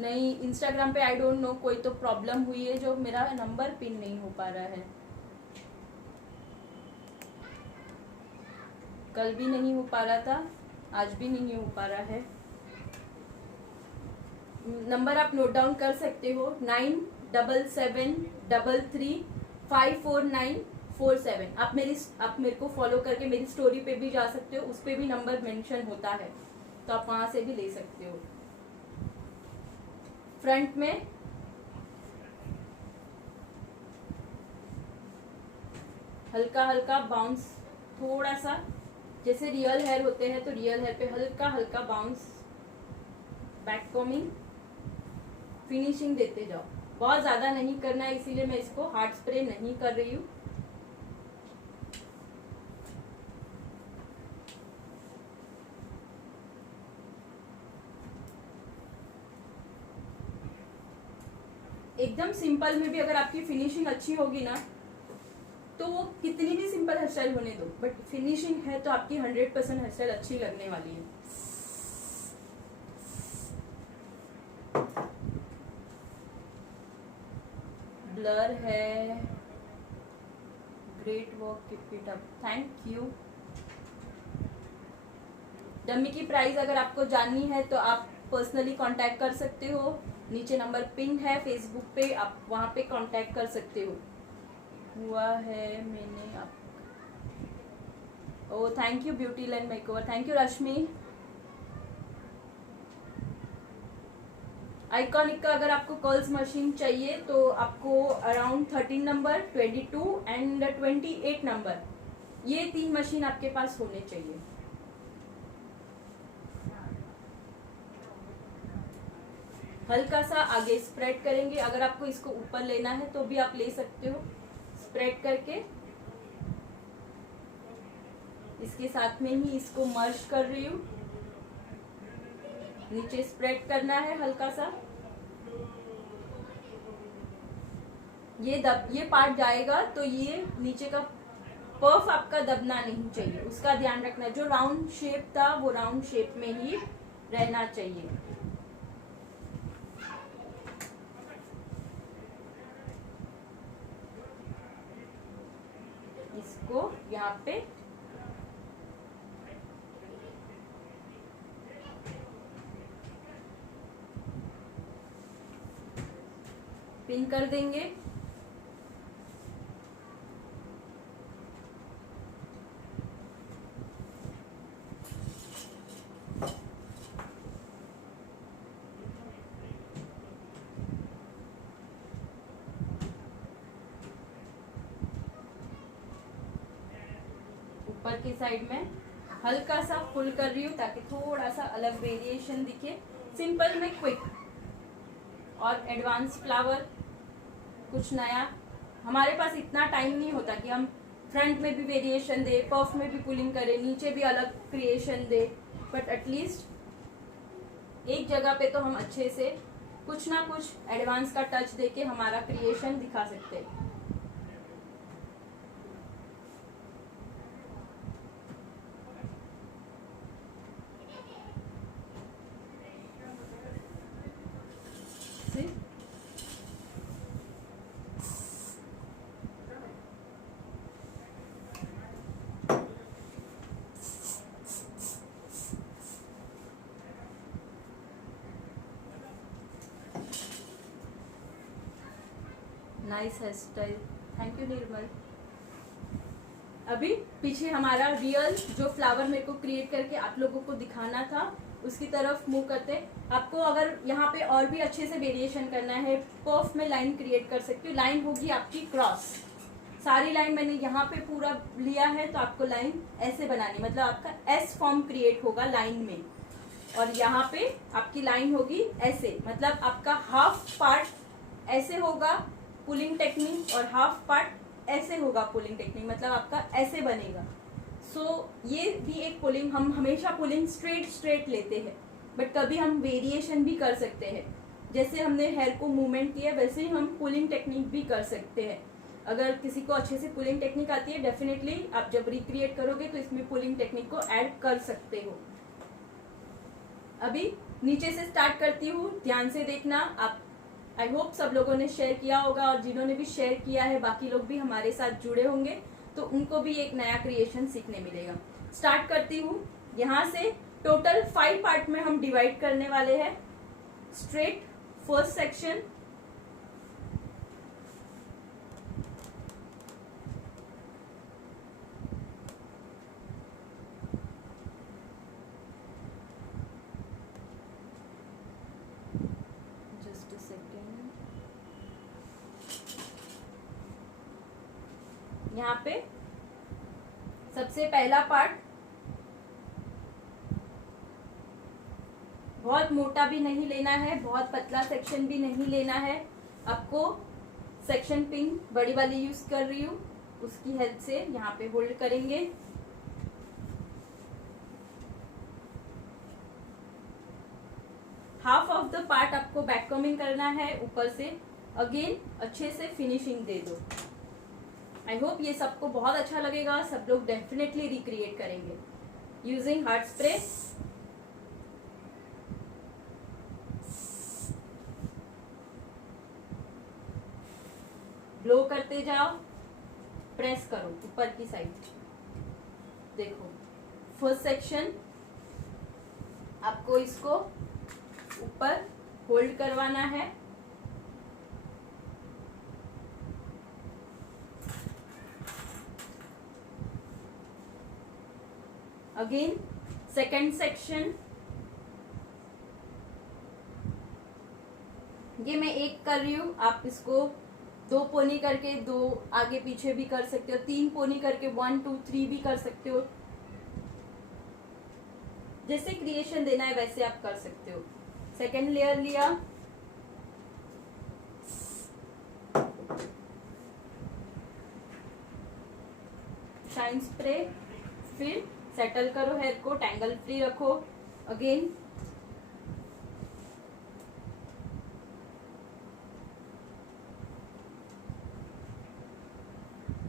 नहीं, इंस्टाग्राम पे आई डोंट नो कोई तो प्रॉब्लम हुई है जो मेरा नंबर पिन नहीं हो पा रहा है। कल भी नहीं हो पा रहा था, आज भी नहीं हो पा रहा है। नंबर आप नोट डाउन कर सकते हो, 9773354947। आप मेरे को फॉलो करके मेरी स्टोरी पे भी जा सकते हो, उस पे भी नंबर मेंशन होता है, तो आप वहां से भी ले सकते हो। फ्रंट में हल्का हल्का बाउंस, थोड़ा सा जैसे रियल हेयर होते हैं तो रियल हेयर पे हल्का हल्का बाउंस, बैक कॉमिंग, फिनिशिंग देते जाओ। बहुत ज्यादा नहीं करना है, इसीलिए मैं इसको हार्ड स्प्रे नहीं कर रही हूँ। एकदम सिंपल में भी अगर आपकी फिनिशिंग अच्छी होगी ना, तो वो कितनी भी सिंपल हेयर स्टाइल होने दो, बट फिनिशिंग है तो आपकी 100% हेयर स्टाइल अच्छी लगने वाली है। ब्लर है, great work, keep it up, thank you. Dummy की प्राइस अगर आपको जाननी है तो आप पर्सनली कांटेक्ट कर सकते हो, नीचे नंबर पिन है फेसबुक पे, आप वहां पे कांटेक्ट कर सकते हो। हुआ है मैंने आप, oh thank you beauty land makeover, thank you Rashmi. Iconic का अगर आपको कर्ल्स मशीन चाहिए तो आपको अराउंड 13 नंबर, 22 एंड 28 नंबर, ये 3 मशीन आपके पास होने चाहिए। हल्का सा आगे स्प्रेड करेंगे, अगर आपको इसको ऊपर लेना है तो भी आप ले सकते हो, स्प्रेड करके इसके साथ में ही इसको मर्ज कर रही हूँ। नीचे स्प्रेड करना है हल्का सा, ये पार्ट जाएगा तो ये नीचे का पफ आपका दबना नहीं चाहिए, उसका ध्यान रखना। जो राउंड शेप था वो राउंड शेप में ही रहना चाहिए। इसको यहाँ पे पिन कर देंगे। ऊपर की साइड में हल्का सा फुल कर रही हूँ ताकि थोड़ा सा अलग वेरिएशन दिखे, सिंपल में क्विक। और एडवांस फ्लावर, कुछ नया। हमारे पास इतना टाइम नहीं होता कि हम फ्रंट में भी वेरिएशन दे, पफ में भी पुलिंग करें, नीचे भी अलग क्रिएशन दे, बट एटलीस्ट एक जगह पे तो हम अच्छे से कुछ ना कुछ एडवांस का टच देके हमारा क्रिएशन दिखा सकते हैं। Nice hair style, thank you Nirmal. अभी पीछे हमारा रियल जो फ्लावर मेरे को क्रिएट करके आप लोगों को दिखाना था उसकी तरफ मूव करते हैं। आपको अगर यहाँ पे और भी अच्छे से वेरिएशन करना है, पर्फ में लाइन क्रिएट कर सकती हूँ। लाइन होगी आपकी क्रॉस, सारी लाइन मैंने यहाँ पे पूरा लिया है, तो आपको लाइन ऐसे बनानी, मतलब आपका एस फॉर्म क्रिएट होगा लाइन में, और यहाँ पे आपकी लाइन होगी ऐसे, मतलब आपका हाफ पार्ट ऐसे होगा पुलिंग टेक्निक और हाफ पार्ट ऐसे होगा पुलिंग टेक्निक, मतलब आपका ऐसे बनेगा। ये भी एक पुलिंग, हम हमेशा पुलिंग स्ट्रेट लेते हैं, बट कभी हम वेरिएशन भी कर सकते हैं। जैसे हमने हेयर को मूवमेंट किया वैसे ही हम पुलिंग टेक्निक भी कर सकते हैं। अगर किसी को अच्छे से पुलिंग टेक्निक आती है, डेफिनेटली आप जब रिक्रिएट करोगे तो इसमें पुलिंग टेक्निक को ऐड कर सकते हो। अभी नीचे से स्टार्ट करती हूँ, ध्यान से देखना। आप आई होप सब लोगों ने शेयर किया होगा, और जिन्होंने भी शेयर किया है बाकी लोग भी हमारे साथ जुड़े होंगे, तो उनको भी एक नया क्रिएशन सीखने मिलेगा। स्टार्ट करती हूँ यहाँ से। टोटल 5 पार्ट में हम डिवाइड करने वाले हैं। Straight first section, just a second, यहाँ पे सबसे पहला पार्ट, बहुत मोटा भी नहीं लेना है, बहुत पतला सेक्शन भी नहीं लेना है। आपको सेक्शन पिन बड़ी वाली यूज कर रही हूँ, उसकी हेल्प से यहाँ पे होल्ड करेंगे। हाफ ऑफ द पार्ट आपको बैक कॉमिंग करना है ऊपर से। अगेन अच्छे से फिनिशिंग दे दो। आई होप ये सबको बहुत अच्छा लगेगा, सब लोग डेफिनेटली रिक्रिएट करेंगे यूजिंग हार्ड स्प्रे। ब्लो करते जाओ, प्रेस करो ऊपर की साइड। देखो फर्स्ट सेक्शन, आपको इसको ऊपर होल्ड करवाना है। अगेन सेकेंड सेक्शन, ये मैं एक कर रही हूं, आप इसको 2 पोनी करके 2 आगे पीछे भी कर सकते हो, 3 पोनी करके 1 2 3 भी कर सकते हो। जैसे क्रिएशन देना है वैसे आप कर सकते हो। सेकेंड लेयर लिया, शाइन स्प्रे, फिर सेटल करो हेयर को, टैंगल फ्री रखो। अगेन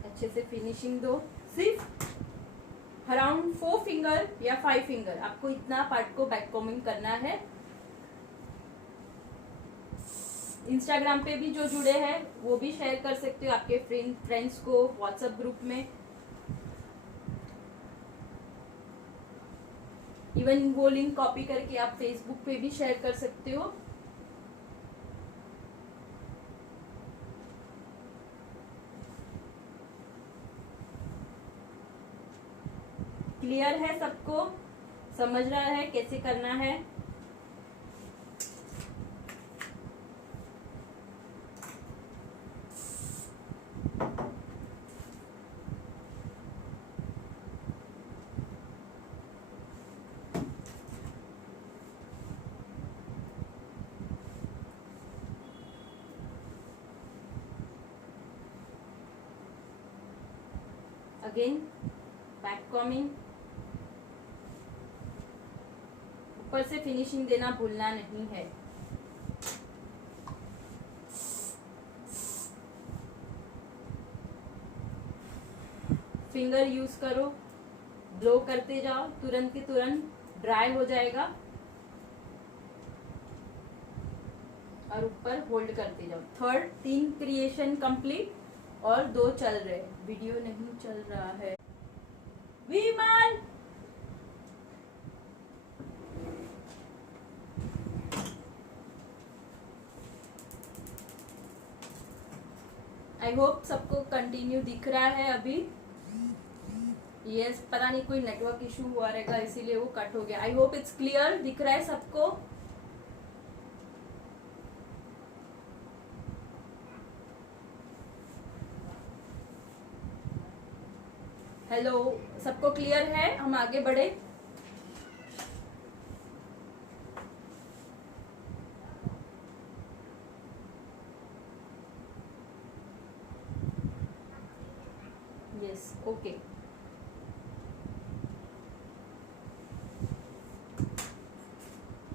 अच्छे से फिनिशिंग दो। सिर्फ अराउंड 4 फिंगर या 5 फिंगर आपको इतना पार्ट को बैक कॉमिंग करना है। इंस्टाग्राम पे भी जो जुड़े हैं वो भी शेयर कर सकते हो आपके फ्रेंड्स को व्हाट्सएप ग्रुप में। इवन वो लिंक कॉपी करके आप फेसबुक पे भी शेयर कर सकते हो। क्लियर है सबको? समझ रहा है कैसे करना है? अगेन बैक कॉमिंग, ऊपर से फिनिशिंग देना भूलना नहीं है। फिंगर यूज करो, ब्लो करते जाओ, तुरंत के तुरंत ड्राई हो जाएगा। और ऊपर होल्ड करते जाओ। 3 क्रिएशन कंप्लीट और 2 चल रहे, वीडियो नहीं चल रहा है। विमल आई होप सबको कंटिन्यू दिख रहा है। अभी यस, पता नहीं कोई नेटवर्क इशू हुआ रहेगा इसीलिए वो कट हो गया. आई होप इट्स क्लियर, दिख रहा है सबको. हेलो, सबको क्लियर है? हम आगे बढ़े. Yes, okay.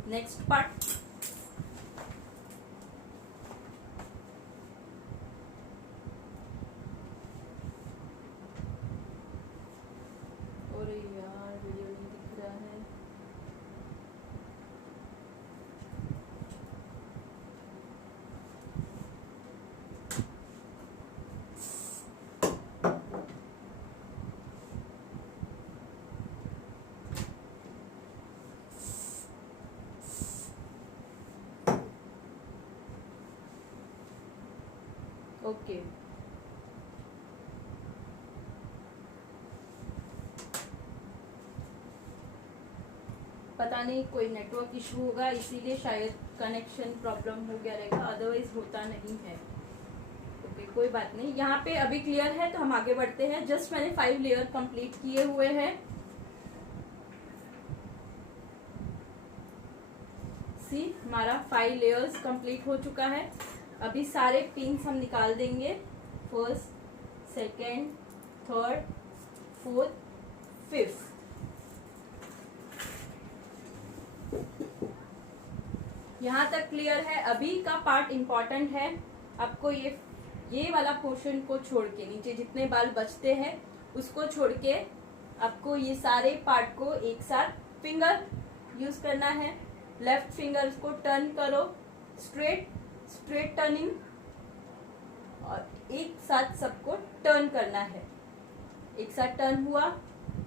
Next part. अरे यार, वीडियो नहीं दिख रहा है. ओके. पता नहीं कोई नेटवर्क इशू होगा इसीलिए शायद कनेक्शन प्रॉब्लम हो गया रहेगा, अदरवाइज होता नहीं है. ओके, कोई बात नहीं. यहाँ पे अभी क्लियर है तो हम आगे बढ़ते हैं. जस्ट मैंने 5 लेयर कंप्लीट किए हुए हैं. सी, हमारा 5 लेयर्स कंप्लीट हो चुका है. अभी सारे पिन्स हम निकाल देंगे. First, second, third, fourth, fifth. यहाँ तक क्लियर है. अभी का पार्ट इम्पॉर्टेंट है. आपको ये वाला पोर्शन को छोड़ के नीचे जितने बाल बचते हैं उसको छोड़ के आपको ये सारे पार्ट को एक साथ फिंगर यूज करना है. लेफ्ट फिंगर को टर्न करो, स्ट्रेट टर्निंग, और एक साथ सबको टर्न करना है. एक साथ टर्न हुआ.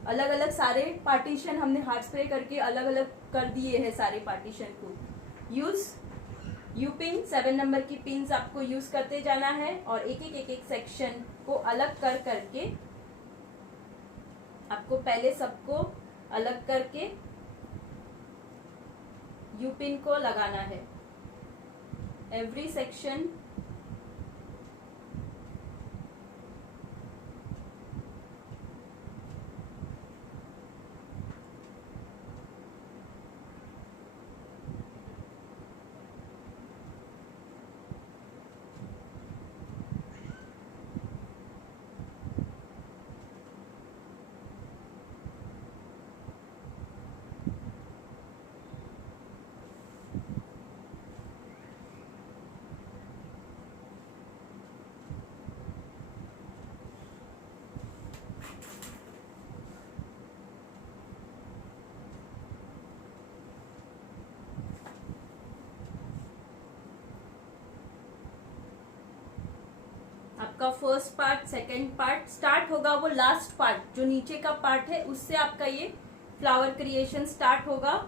अलग अलग सारे पार्टीशन हमने हार्ड स्प्रे करके अलग अलग कर दिए हैं सारे पार्टीशन को. यूज यू पिन, 7 नंबर की पिन्स आपको यूज करते जाना है और एक एक सेक्शन को अलग करके आपको पहले सबको अलग करके यू पिन को लगाना है. एवरी सेक्शन आपका first part, second part start होगा. वो लास्ट पार्ट जो नीचे का पार्ट है उससे आपका ये फ्लावर क्रिएशन स्टार्ट होगा.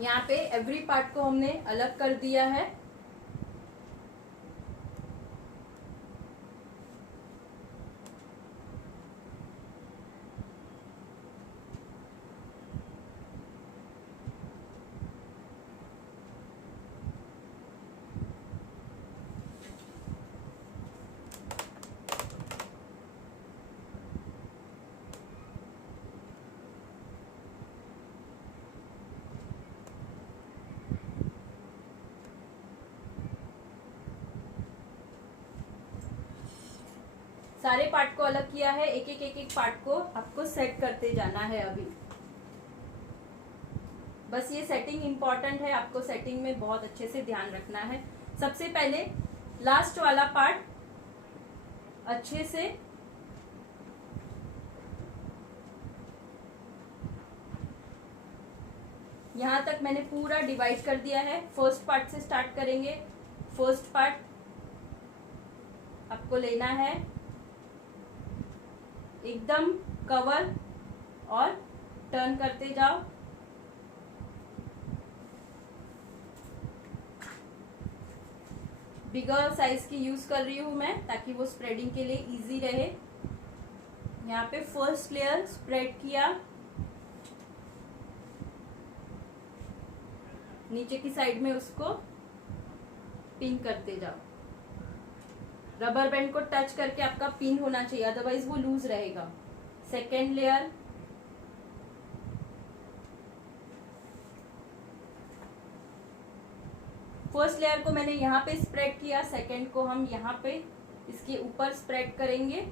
यहाँ पे एवरी पार्ट को हमने अलग कर दिया है. सारे पार्ट को अलग किया है, एक एक पार्ट को आपको सेट करते जाना है अभी। बस ये सेटिंग इम्पॉर्टेंट है, आपको सेटिंग में बहुत अच्छे से ध्यान रखना है। सबसे पहले लास्ट वाला पार्ट अच्छे से यहाँ तक मैंने पूरा डिवाइड कर दिया है। फर्स्ट पार्ट से स्टार्ट करेंगे। फर्स्ट पार्ट आपको लेना है एकदम कवर और टर्न करते जाओ। बिगर साइज की यूज कर रही हूं मैं ताकि वो स्प्रेडिंग के लिए इजी रहे। यहाँ पे फर्स्ट लेयर स्प्रेड किया, नीचे की साइड में उसको पिन करते जाओ। रबर बैंड को टच करके आपका पिन होना चाहिए, अदरवाइज वो लूज रहेगा। सेकेंड लेयर, फर्स्ट लेयर को मैंने यहाँ पे स्प्रेड किया, सेकेंड को हम यहाँ पे इसके ऊपर स्प्रेड करेंगे।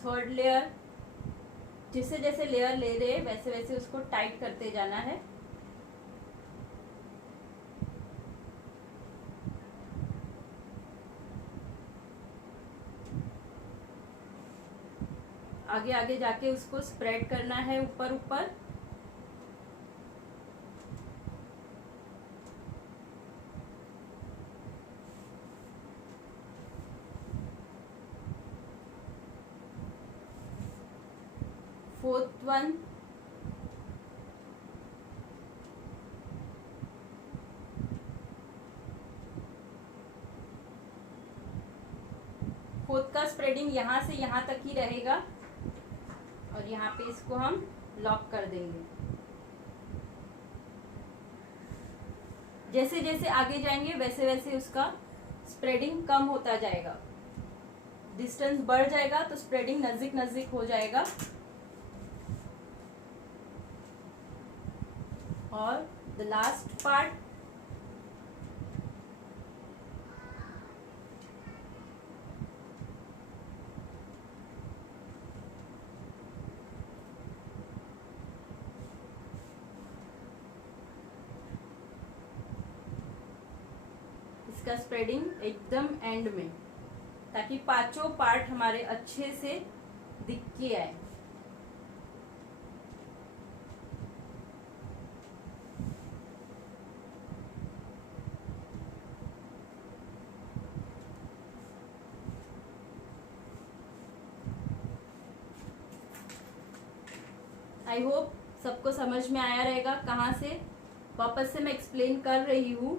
थर्ड लेयर, जैसे जैसे लेयर ले रहे वैसे वैसे उसको टाइट करते जाना है। आगे आगे जाके उसको स्प्रेड करना है ऊपर ऊपर। फोर्थ वन, फोर्थ का स्प्रेडिंग यहाँ से यहाँ तक ही रहेगा और यहाँ पे इसको हम लॉक कर देंगे। जैसे जैसे आगे जाएंगे वैसे वैसे उसका स्प्रेडिंग कम होता जाएगा, डिस्टेंस बढ़ जाएगा तो स्प्रेडिंग नजदीक नजदीक हो जाएगा। और द लास्ट पार्ट, इसका स्प्रेडिंग एकदम एंड में, ताकि पांचों पार्ट हमारे अच्छे से दिख के आए। आई होप सबको समझ में आया रहेगा। कहाँ से वापस से मैं एक्सप्लेन कर रही हूँ।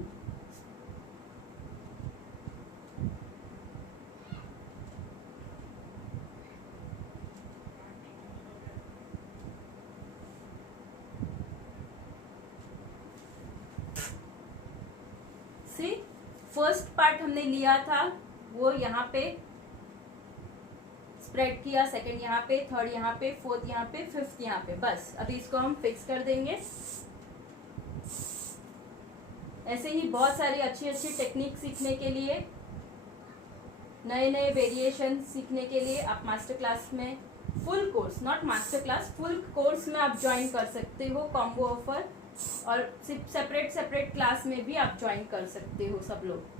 सी फर्स्ट पार्ट हमने लिया था वो यहाँ पे स्प्रेड किया, सेकंड यहाँ पे, थर्ड यहाँ पे, फोर्थ यहाँ पे, फिफ्थ यहाँ पे। बस अभी इसको हम फिक्स कर देंगे। ऐसे ही बहुत सारी अच्छी अच्छी टेक्निक सीखने के लिए, नए नए वेरिएशन सीखने के लिए आप मास्टर क्लास में, full course, not master class, full course में आप ज्वाइन कर सकते हो कॉम्बो ऑफर, और सेपरेट सेपरेट क्लास में भी आप ज्वाइन कर सकते हो सब लोग।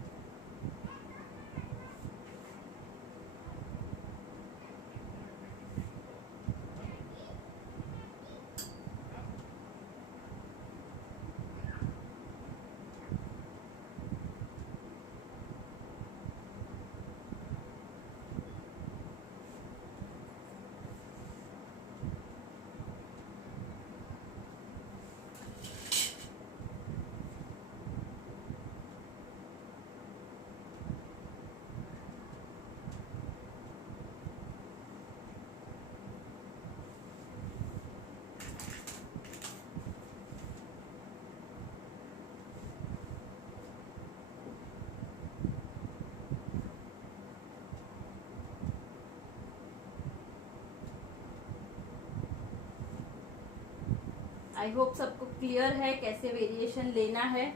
आई होप सबको क्लियर है कैसे वेरिएशन लेना है।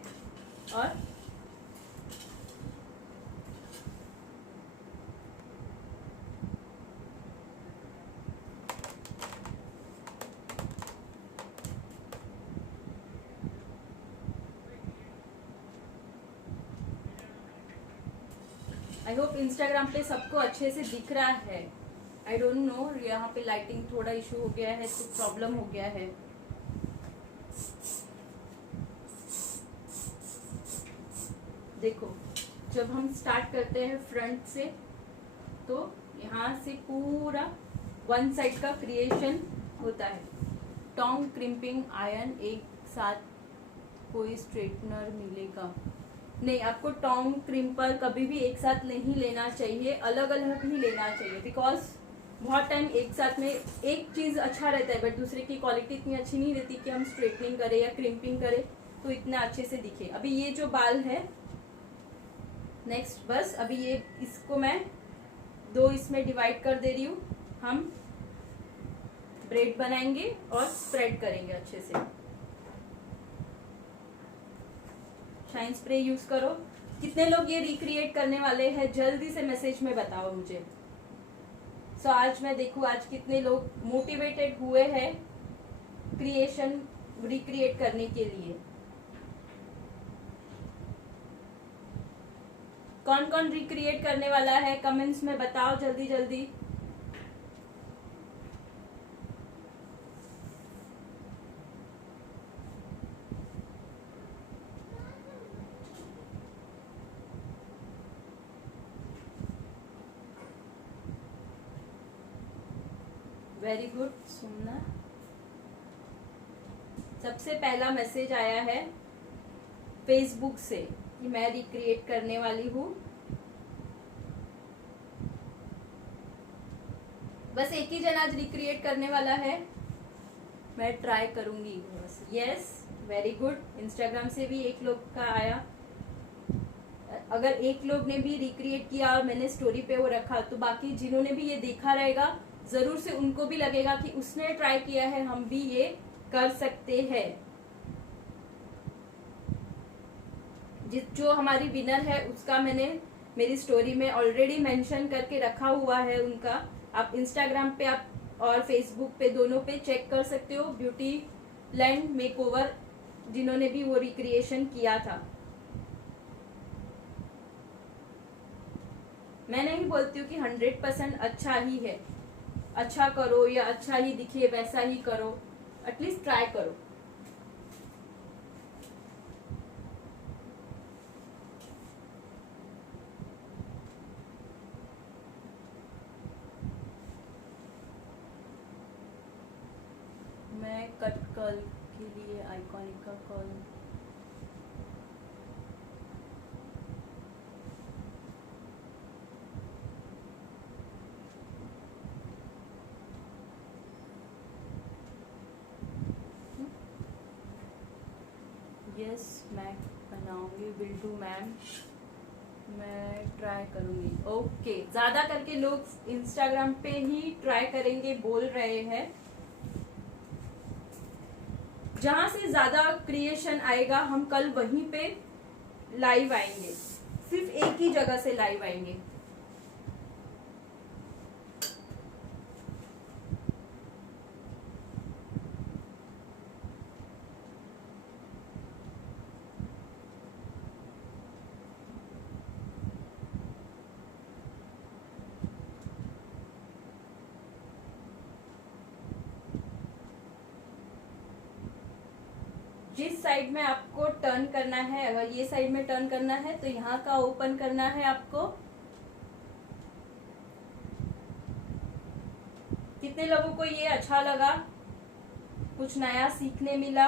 और आई होप इंस्टाग्राम पे सबको अच्छे से दिख रहा है। आई डोंट नो, यहाँ पे लाइटिंग थोड़ा इशू हो गया है तो प्रॉब्लम हो गया है। देखो, जब हम स्टार्ट करते हैं फ्रंट से तो यहाँ से पूरा वन साइड का क्रिएशन होता है। टोंग, क्रिम्पिंग, आयरन एक साथ कोई स्ट्रेटनर मिलेगा नहीं। आपको टोंग, क्रिम्पर कभी भी एक साथ नहीं लेना चाहिए, अलग अलग ही लेना चाहिए। बिकॉज बहुत टाइम एक साथ में एक चीज़ अच्छा रहता है बट दूसरे की क्वालिटी इतनी अच्छी नहीं रहती कि हम स्ट्रेटनिंग करें या क्रिम्पिंग करें तो इतना अच्छे से दिखे। अभी ये जो बाल है नेक्स्ट, बस अभी ये इसको मैं दो इसमें डिवाइड कर दे रही हूँ। हम ब्रेड बनाएंगे और स्प्रेड करेंगे अच्छे से। शाइन स्प्रे यूज करो। कितने लोग ये रिक्रिएट करने वाले हैं जल्दी से मैसेज में बताओ मुझे। सो आज मैं देखूं आज कितने लोग मोटिवेटेड हुए हैं क्रिएशन रिक्रिएट करने के लिए। कौन कौन रिक्रिएट करने वाला है कमेंट्स में बताओ जल्दी जल्दी। वेरी गुड सुनना। सबसे पहला मैसेज आया है फेसबुक से कि मैं रिक्रिएट करने वाली हूँ। बस एक ही जन आज रिक्रिएट करने वाला है। मैं ट्राई करूंगी। Yes, very good. इंस्टाग्राम से भी एक लोग का आया। अगर एक लोग ने भी रिक्रिएट किया और मैंने स्टोरी पे वो रखा तो बाकी जिन्होंने भी ये देखा रहेगा जरूर से उनको भी लगेगा कि उसने ट्राई किया है, हम भी ये कर सकते हैं। जो हमारी विनर है उसका मैंने मेरी स्टोरी में ऑलरेडी मेंशन करके रखा हुआ है उनका। आप इंस्टाग्राम पे आप और फेसबुक पे दोनों पे चेक कर सकते हो। ब्यूटी लैंड मेकओवर जिन्होंने भी वो रिक्रिएशन किया था। मैं नहीं बोलती हूँ कि 100% अच्छा ही है। अच्छा करो या अच्छा ही दिखे वैसा ही करो, एटलीस्ट ट्राई करो। मैं कट कल के लिए आइकॉनिक का कॉल यस मैं बनाऊंगी। विल डू मैम, मैं ट्राई करूंगी। ओके, ज्यादा करके लोग इंस्टाग्राम पे ही ट्राई करेंगे बोल रहे हैं। जहां से ज्यादा क्रिएशन आएगा हम कल वहीं पे लाइव आएंगे। सिर्फ एक ही जगह से लाइव आएंगे। जिस साइड में आपको टर्न करना है, अगर ये साइड में टर्न करना है तो यहाँ का ओपन करना है आपको। कितने लोगों को ये अच्छा लगा, कुछ नया सीखने मिला?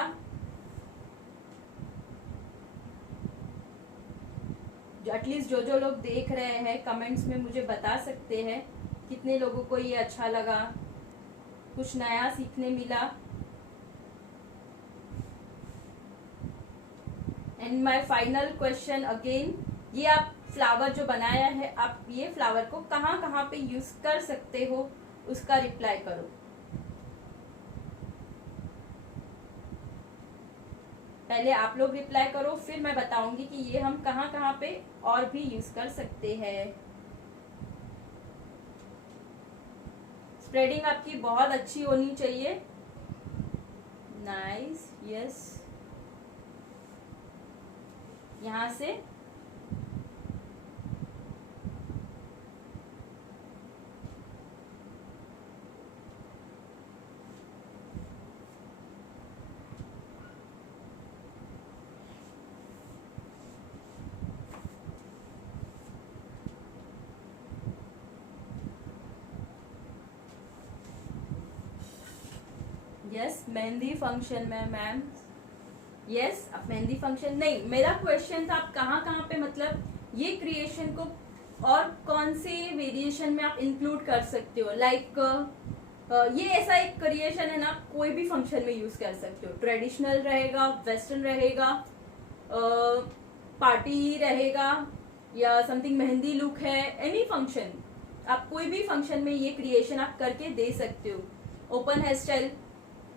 एटलीस्ट जो लोग देख रहे हैं कमेंट्स में मुझे बता सकते हैं कितने लोगों को ये अच्छा लगा, कुछ नया सीखने मिला। And my final question again, ये आप फ्लावर जो बनाया है आप ये फ्लावर को कहाँ कहाँ पे यूज कर सकते हो उसका रिप्लाई करो। पहले आप लोग रिप्लाई करो, फिर मैं बताऊंगी कि ये हम कहाँ कहाँ पे और भी यूज कर सकते हैं। स्प्रेडिंग आपकी बहुत अच्छी होनी चाहिए। Nice, yes. यहाँ से यस, मेहंदी फंक्शन में मैम, यस। अब मेहंदी फंक्शन नहीं, मेरा क्वेश्चन था आप कहाँ कहाँ पे मतलब ये क्रिएशन को और कौन से वेरिएशन में आप इंक्लूड कर सकते हो। लाइक ये ऐसा एक क्रिएशन है ना, कोई भी फंक्शन में यूज कर सकते हो। ट्रेडिशनल रहेगा, वेस्टर्न रहेगा, पार्टी रहेगा, या समथिंग मेहंदी लुक है, एनी फंक्शन, आप कोई भी फंक्शन में ये क्रिएशन आप करके दे सकते हो। ओपन हेयर स्टाइल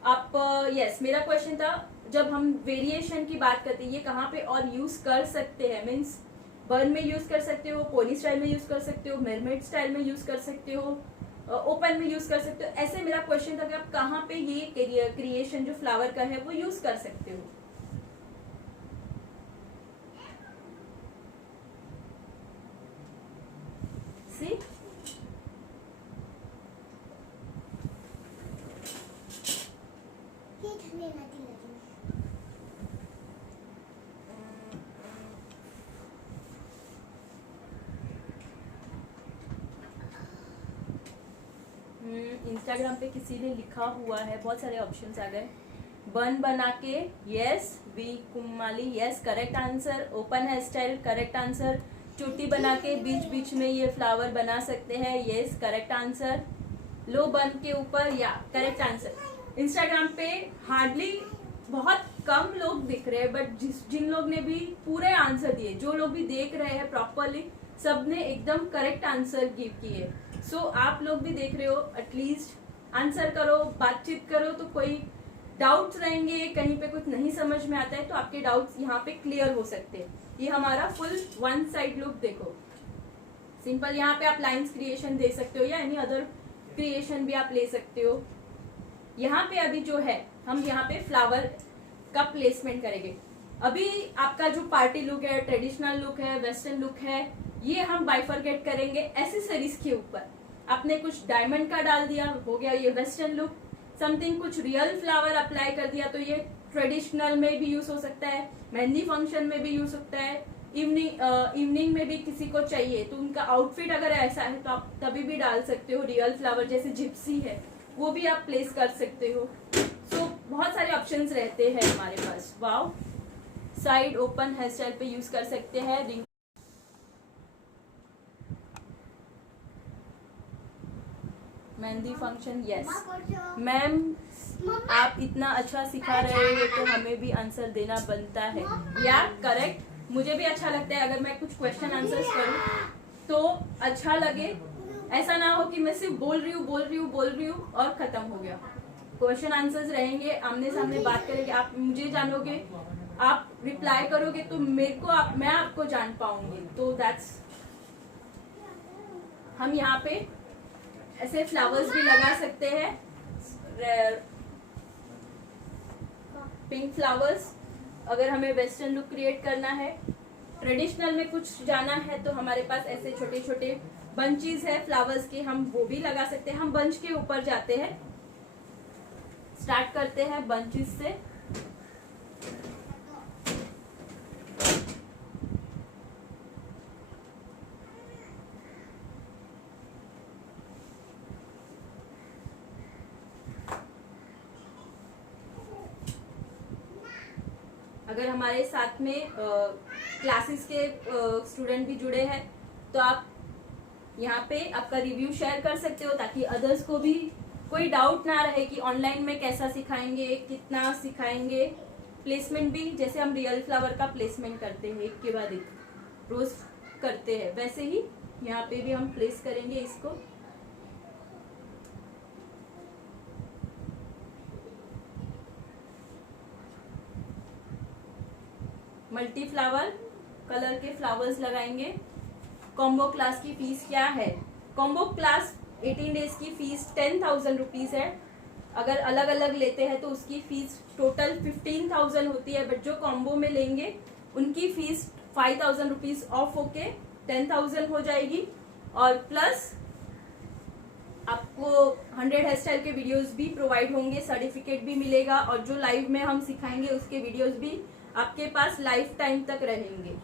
आप, यस, मेरा क्वेश्चन था जब हम वेरिएशन की बात करते हैं ये कहाँ पे और यूज कर सकते हैं, मीन्स बर्न में यूज कर सकते हो, पोनी स्टाइल में यूज कर सकते हो, मेरमेड स्टाइल में यूज कर सकते हो, ओपन में यूज कर सकते हो। ऐसे मेरा क्वेश्चन था कि आप कहाँ पे ये क्रिएशन जो फ्लावर का है वो यूज कर सकते हो। सी इंस्टाग्राम पे किसी ने लिखा हुआ है, बहुत सारे ऑप्शंस आ गए। बन बना के, yes. V Kumali, yes, correct answer. Open hair style, correct answer. चुट्टी बना के बीच बीच में ये फ्लावर बना सकते हैं, यस, करेक्ट आंसर। लो बन के ऊपर, या करेक्ट आंसर। इंस्टाग्राम पे हार्डली बहुत कम लोग दिख रहे हैं, बट जिन लोग ने भी पूरे आंसर दिए, जो लोग भी देख रहे हैं प्रॉपरली, सबने एकदम करेक्ट आंसर गिव किए। सो आप लोग भी देख रहे हो, एटलीस्ट आंसर करो, बातचीत करो, तो कोई डाउट्स रहेंगे, कहीं पे कुछ नहीं समझ में आता है तो आपके डाउट्स यहाँ पे क्लियर हो सकते हैं। ये हमारा फुल वन साइड लुक देखो, सिंपल। यहाँ पे आप लाइंस क्रिएशन दे सकते हो या एनी अदर क्रिएशन भी आप ले सकते हो। यहाँ पे अभी जो है हम यहाँ पे फ्लावर का प्लेसमेंट करेंगे। अभी आपका जो पार्टी लुक है, ट्रेडिशनल लुक है, वेस्टर्न लुक है, ये हम बाइफरकेट करेंगे एसेसरीज के ऊपर। आपने कुछ डायमंड का डाल दिया, हो गया ये वेस्टर्न लुक। समथिंग कुछ रियल फ्लावर अप्लाई कर दिया तो ये ट्रेडिशनल में भी यूज हो सकता है, मेहंदी फंक्शन में भी यूज हो सकता है, इवनिंग में भी किसी को चाहिए तो उनका आउटफिट अगर ऐसा है तो आप तभी भी डाल सकते हो। रियल फ्लावर जैसे जिप्सी है वो भी आप प्लेस कर सकते हो। सो बहुत सारे ऑप्शंस रहते हैं हमारे पास। Wow, side open hair style पे यूज कर सकते हैं। Ring mehndi function, yes ma'am, आप इतना अच्छा सिखा रहे हो तो हमें भी आंसर देना बनता है। या करेक्ट, मुझे भी अच्छा लगता है अगर मैं कुछ क्वेश्चन आंसर्स करूं तो अच्छा लगे। ऐसा ना हो कि मैं सिर्फ बोल रही हूँ और खत्म हो गया। क्वेश्चन आंसर्स रहेंगे, आमने सामने बात करेंगे, आप मुझे जानोगे, आप रिप्लाई करोगे तो मेरे को मैं आपको जान पाऊंगी। तो दैट्स, हम यहाँ पे ऐसे फ्लावर्स भी लगा सकते हैं, पिंक फ्लावर्स। अगर हमें वेस्टर्न लुक क्रिएट करना है, ट्रेडिशनल में कुछ जाना है, तो हमारे पास ऐसे छोटे छोटे बंचेस है फ्लावर्स के, हम वो भी लगा सकते हैं। हम बंच के ऊपर जाते हैं, स्टार्ट करते हैं बंचेस से। अगर हमारे साथ में क्लासेस के स्टूडेंट भी जुड़े हैं तो आप यहाँ पे आपका रिव्यू शेयर कर सकते हो, ताकि अदर्स को भी कोई डाउट ना रहे कि ऑनलाइन में कैसा सिखाएंगे, कितना सिखाएंगे। प्लेसमेंट भी जैसे हम रियल फ्लावर का प्लेसमेंट करते हैं, एक के बाद एक रोज करते हैं, वैसे ही यहाँ पे भी हम प्लेस करेंगे इसको। मल्टी फ्लावर कलर के फ्लावर्स लगाएंगे। कॉम्बो क्लास की फीस क्या है? कॉम्बो क्लास 18 डेज की फीस 10,000 रुपीज़ है। अगर अलग अलग लेते हैं तो उसकी फीस टोटल 15,000 होती है, बट जो कॉम्बो में लेंगे उनकी फीस 5,000 रुपीज़ ऑफ होके 10,000 हो जाएगी। और प्लस आपको 100 हेयर स्टाइल के वीडियोस भी प्रोवाइड होंगे, सर्टिफिकेट भी मिलेगा, और जो लाइव में हम सिखाएंगे उसके वीडियोस भी आपके पास लाइफ टाइम तक रहेंगे।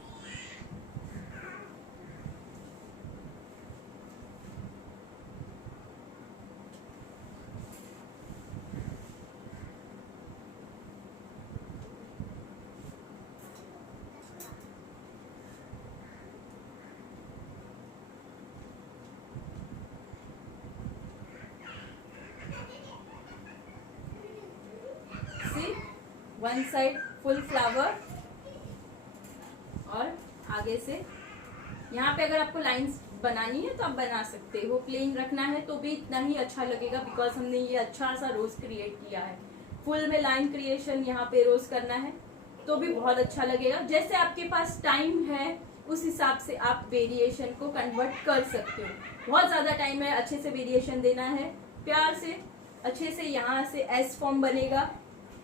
वन साइड फुल फ्लावर, और आगे से यहाँ पे अगर आपको लाइंस बनानी है तो आप बना सकते हो, प्लेन रखना है तो भी इतना ही अच्छा लगेगा, बिकॉज हमने ये अच्छा सा रोज क्रिएट किया है। फुल में लाइन क्रिएशन यहाँ पे रोज करना है तो भी बहुत अच्छा लगेगा। जैसे आपके पास टाइम है उस हिसाब से आप वेरिएशन को कन्वर्ट कर सकते हो। बहुत ज्यादा टाइम है, अच्छे से वेरिएशन देना है, प्यार से अच्छे से यहाँ से एस फॉर्म बनेगा।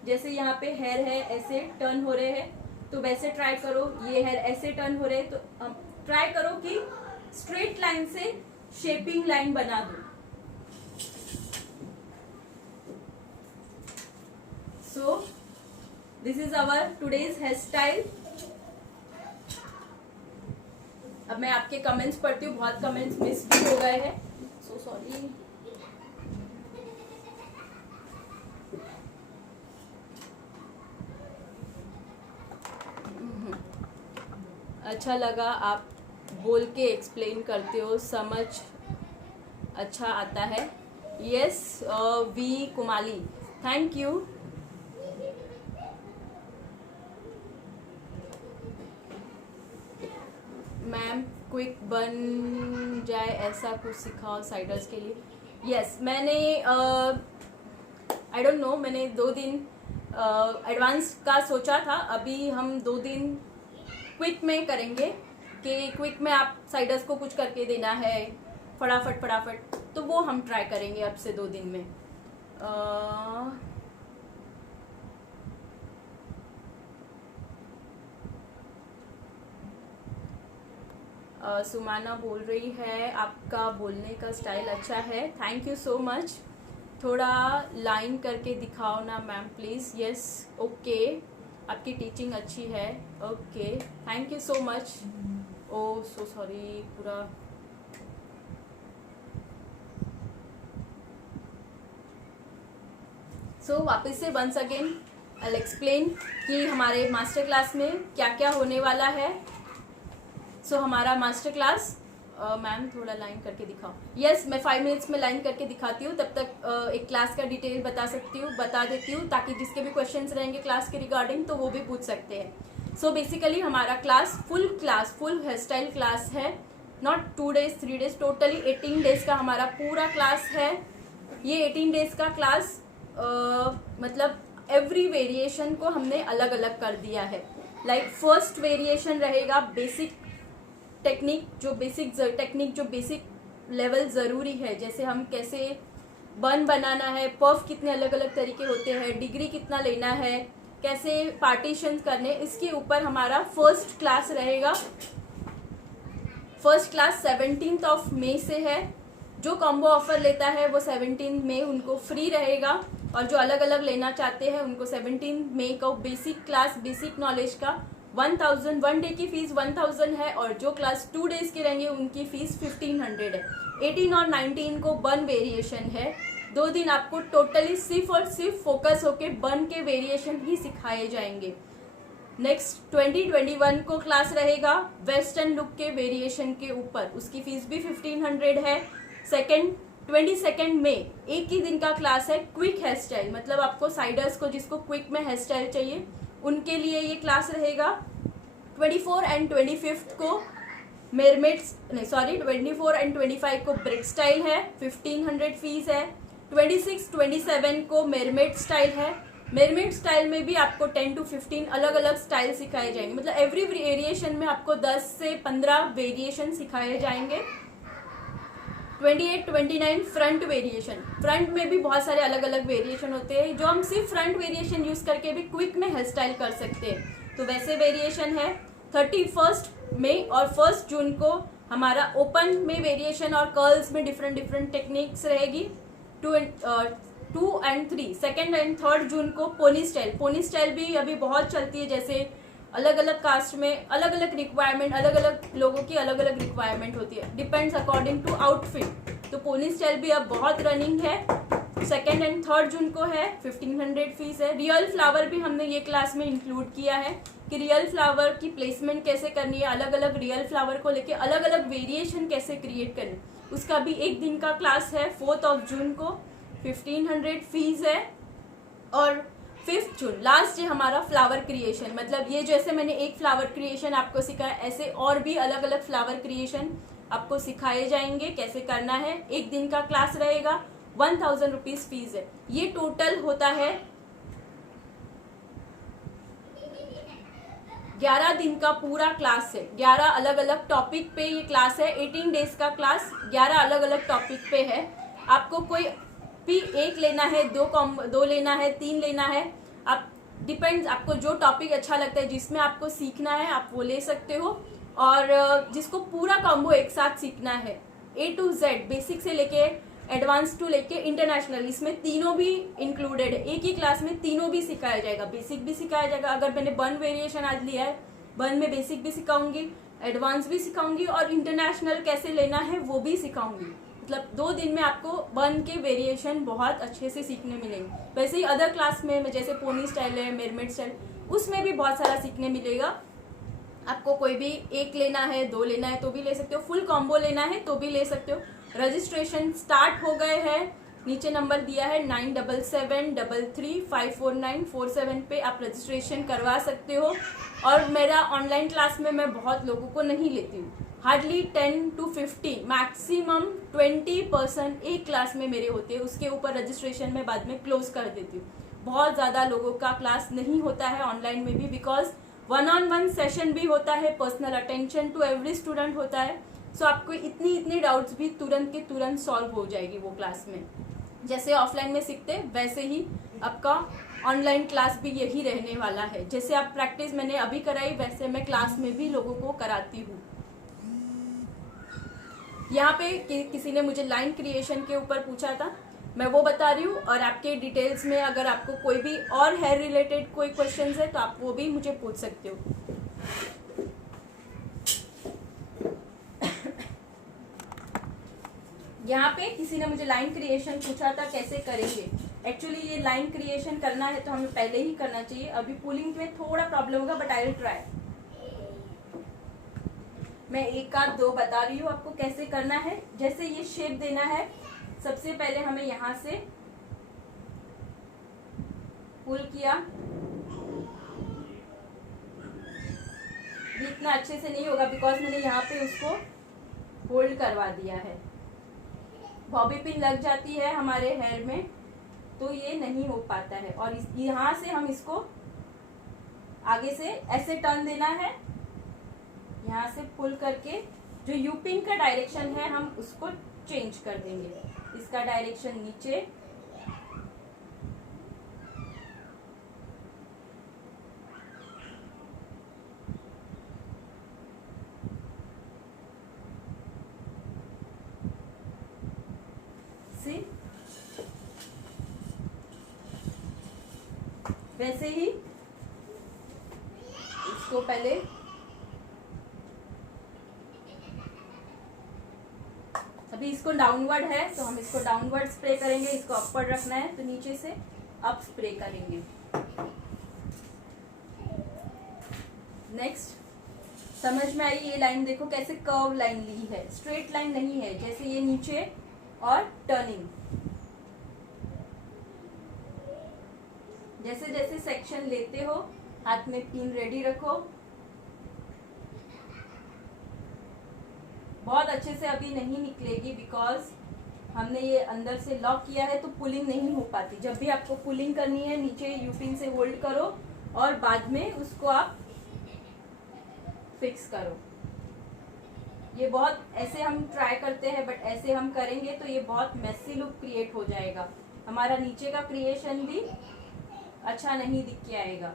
जैसे यहाँ पे हेयर है ऐसे टर्न हो रहे हैं तो वैसे ट्राई करो, ये हेयर ऐसे टर्न हो रहे हैं तो ट्राई करो कि स्ट्रेट लाइन से शेपिंग लाइन बना दो। So this is our today's hair style. अब मैं आपके कमेंट्स पढ़ती हूँ, बहुत कमेंट्स मिस भी हो गए हैं, सो सॉरी। अच्छा लगा आप बोल के एक्सप्लेन करते हो, समझ अच्छा आता है। Yes V Kumali, thank you. Ma'am quick bun जाए ऐसा कुछ सिखाओ साइडर्स के लिए। यस मैंने आई डोंट नो, मैंने 2 दिन एडवांस का सोचा था, अभी हम 2 दिन क्विक में करेंगे कि क्विक में आप साइडर्स को कुछ करके देना है फटाफट, तो वो हम ट्राई करेंगे अब से 2 दिन में। सुमाना बोल रही है आपका बोलने का स्टाइल अच्छा है, थैंक यू सो मच। थोड़ा लाइन करके दिखाओ ना मैम प्लीज़। यस ओके, आपकी टीचिंग अच्छी है, okay thank you so much. Oh so sorry, पूरा सो वापस से वंस अगेन आई एक्सप्लेन कि हमारे मास्टर क्लास में क्या क्या होने वाला है। सो हमारा मास्टर क्लास, मैम थोड़ा लाइन करके दिखाओ। यस मैं 5 मिनट्स में लाइन करके दिखाती हूँ, तब तक एक क्लास का डिटेल बता देती हूँ, ताकि जिसके भी क्वेश्चंस रहेंगे क्लास के रिगार्डिंग तो वो भी पूछ सकते हैं। सो बेसिकली हमारा class full hair style class है, not 2 days 3 days, totally 18 days का हमारा पूरा क्लास है। ये 18 डेज का क्लास मतलब एवरी वेरिएशन को हमने अलग अलग कर दिया है। लाइक फर्स्ट वेरिएशन रहेगा बेसिक टेक्निक, जो बेसिक लेवल ज़रूरी है, जैसे हम कैसे बन बनाना है, पफ कितने अलग अलग तरीके होते हैं, डिग्री कितना लेना है, कैसे पार्टीशन करने, इसके ऊपर हमारा फर्स्ट क्लास रहेगा। फर्स्ट क्लास 17 मई से है। जो कॉम्बो ऑफर लेता है वो 17 मई उनको फ्री रहेगा, और जो अलग अलग लेना चाहते हैं उनको 17 मई को बेसिक क्लास, बेसिक नॉलेज का 1000, 1 डे की फीस 1000 है, और जो क्लास 2 डेज के रहेंगे उनकी फीस 1500 है। 18 और 19 को बन वेरिएशन है। 2 दिन आपको टोटली सिर्फ और सिर्फ फोकस होके बन के वेरिएशन ही सिखाए जाएंगे। नेक्स्ट 2021 को क्लास रहेगा वेस्टर्न लुक के वेरिएशन के ऊपर, उसकी फीस भी 1500 है। 22 मई एक ही दिन का क्लास है क्विक हेयर स्टाइल, मतलब आपको साइडर्स को जिसको क्विक में हेयर स्टाइल चाहिए उनके लिए ये क्लास रहेगा। 24 एंड 25 को मेरमेड्स 24 एंड 25 को ब्रेड स्टाइल है, 1500 फीस है। 26, 27 को मेरमेड स्टाइल है, मेरमेड स्टाइल में भी आपको 10 to 15 अलग अलग स्टाइल सिखाए जाएंगे, मतलब एवरी वेरिएशन में आपको 10 से 15 वेरिएशन सिखाए जाएंगे। 28, 29 फ्रंट वेरिएशन। फ्रंट में भी बहुत सारे अलग अलग वेरिएशन होते हैं जो हम सिर्फ फ्रंट वेरिएशन यूज करके भी क्विक में हेयर स्टाइल कर सकते हैं। तो वैसे वेरिएशन है 31 मई और 1 जून को हमारा ओपन में वेरिएशन और कर्ल्स में डिफरेंट डिफरेंट टेक्निक्स रहेगी। 2 and 3 second and third June को पोनी स्टाइल। पोनी स्टाइल भी अभी बहुत चलती है, जैसे अलग अलग कास्ट में अलग अलग रिक्वायरमेंट, अलग अलग लोगों की अलग अलग रिक्वायरमेंट होती है, डिपेंड्स अकॉर्डिंग टू आउटफिट। तो पोनी स्टाइल भी अब बहुत रनिंग है। सेकेंड एंड थर्ड जून को है, 1500 फीस है। रियल फ्लावर भी हमने ये क्लास में इंक्लूड किया है कि रियल फ्लावर की प्लेसमेंट कैसे करनी है, अलग अलग रियल फ्लावर को लेके अलग अलग वेरिएशन कैसे क्रिएट करनी, उसका भी एक दिन का क्लास है। 4 जून को 1500 फीस है। और 5 जून लास्ट डे हमारा फ्लावर क्रिएशन, मतलब ये जैसे मैंने एक फ्लावर क्रिएशन आपको सिखाया, ऐसे और भी अलग अलग फ्लावर क्रिएशन आपको सिखाए जाएंगे कैसे करना है। एक दिन का क्लास रहेगा, 1000 रुपीज फीस है। ये टोटल होता है 11 दिन का पूरा क्लास है। 11 अलग अलग टॉपिक पे ये क्लास है। 18 डेज का क्लास 11 अलग अलग टॉपिक पे है। आपको कोई भी एक लेना है, दो लेना है, 3 लेना है, आप डिपेंड्स, आपको जो टॉपिक अच्छा लगता है जिसमें आपको सीखना है आप वो ले सकते हो। और जिसको पूरा कॉम्बो एक साथ सीखना है, A to Z बेसिक से लेके एडवांस टू लेके इंटरनेशनल, इसमें तीनों भी इंक्लूडेड है। एक ही क्लास में तीनों भी सिखाया जाएगा, बेसिक भी सिखाया जाएगा। अगर मैंने बन वेरिएशन आज लिया है, बन में बेसिक भी सिखाऊंगी, एडवांस भी सिखाऊंगी और इंटरनेशनल कैसे लेना है वो भी सिखाऊंगी। मतलब 2 दिन में आपको बन के वेरिएशन बहुत अच्छे से सीखने मिलेंगे। वैसे ही अदर क्लास में जैसे पोनी स्टाइल है, मेरमेड स्टाइल, उसमें भी बहुत सारा सीखने मिलेगा। आपको कोई भी एक लेना है, 2 लेना है तो भी ले सकते हो, फुल कॉम्बो लेना है तो भी ले सकते हो। रजिस्ट्रेशन स्टार्ट हो गए हैं, नीचे नंबर दिया है 9773354947 पे आप रजिस्ट्रेशन करवा सकते हो। और मेरा ऑनलाइन क्लास में मैं बहुत लोगों को नहीं लेती हूँ, हार्डली 10 to 15 मैक्सिमम 20% एक क्लास में मेरे होते हैं। उसके ऊपर रजिस्ट्रेशन में बाद में क्लोज कर देती हूँ। बहुत ज़्यादा लोगों का क्लास नहीं होता है ऑनलाइन में भी, बिकॉज 1-on-1 सेशन भी होता है, personal attention to every student होता है। सो आपको इतनी डाउट्स भी तुरंत के तुरंत सॉल्व हो जाएगी वो क्लास में। जैसे ऑफलाइन में सीखते वैसे ही आपका ऑनलाइन क्लास भी यही रहने वाला है। जैसे आप प्रैक्टिस मैंने अभी कराई वैसे मैं क्लास में भी लोगों को कराती हूँ। यहाँ पे किसी ने मुझे लाइन क्रिएशन के ऊपर पूछा था, मैं वो बता रही हूँ। और आपके डिटेल्स में अगर आपको कोई भी और हेयर रिलेटेड कोई क्वेश्चंस है तो आप वो भी मुझे पूछ सकते हो। यहाँ पे किसी ने मुझे लाइन क्रिएशन पूछा था कैसे करेंगे। एक्चुअली ये लाइन क्रिएशन करना है तो हमें पहले ही करना चाहिए। अभी पुलिंग में थोड़ा प्रॉब्लम होगा बट आई विल ट्राई। मैं 1 आध 2 बता रही हूँ आपको कैसे करना है। जैसे ये शेप देना है, सबसे पहले हमें यहाँ से पुल किया, इतना अच्छे से नहीं होगा बिकॉज मैंने यहाँ पे उसको होल्ड करवा दिया है। बॉबी पिन लग जाती है हमारे हेयर में तो ये नहीं हो पाता है। और यहाँ से हम इसको आगे से ऐसे टर्न देना है, यहाँ से पुल करके जो यूपिंग का डायरेक्शन है हम उसको चेंज कर देंगे। इसका डायरेक्शन नीचे, से वैसे ही इसको पहले अभी इसको डाउनवर्ड है तो हम इसको डाउनवर्ड स्प्रे करेंगे, इसको अपवर्ड रखना है तो नीचे से अप स्प्रे करेंगे। नेक्स्ट, समझ में आई ये लाइन? देखो कैसे कर्व लाइन ली है, स्ट्रेट लाइन नहीं है। जैसे ये नीचे और टर्निंग, जैसे जैसे सेक्शन लेते हो हाथ में पिन रेडी रखो। बहुत अच्छे से अभी नहीं निकलेगी बिकॉज हमने ये अंदर से लॉक किया है तो पुलिंग नहीं हो पाती। जब भी आपको पुलिंग करनी है नीचे यू पिन से होल्ड करो और बाद में उसको आप फिक्स करो। ये बहुत ऐसे हम ट्राई करते हैं बट ऐसे हम करेंगे तो ये बहुत मेसी लुक क्रिएट हो जाएगा, हमारा नीचे का क्रिएशन भी अच्छा नहीं दिख के आएगा।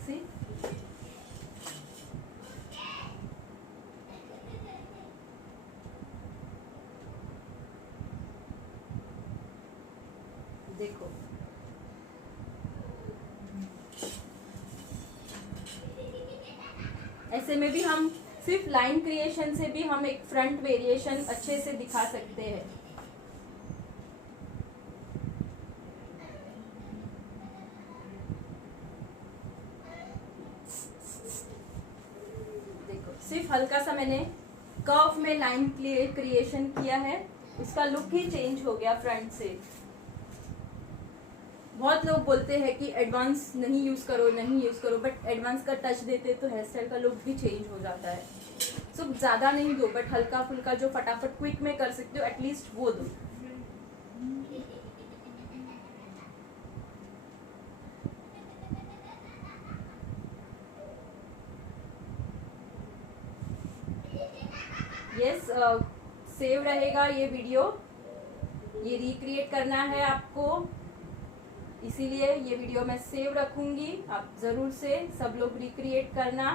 See? देखो ऐसे में भी हम सिर्फ लाइन क्रिएशन से भी हम एक फ्रंट वेरिएशन अच्छे से दिखा सकते हैं। देखो सिर्फ हल्का सा मैंने कर्व में लाइन क्रिएशन किया है, उसका लुक ही चेंज हो गया फ्रंट से। बहुत लोग बोलते हैं कि एडवांस नहीं यूज करो, बट एडवांस का टच देते तो हेयर स्टाइल का लुक भी चेंज हो जाता है। सो ज्यादा नहीं दो बट हल्का फुल्का जो फटाफट क्विक में कर सकते हो एटलीस्ट वो दो। यस, सेव रहेगा ये वीडियो, ये रिक्रिएट करना है आपको, इसीलिए ये वीडियो मैं सेव रखूंगी। आप जरूर से सब लोग रिक्रिएट करना,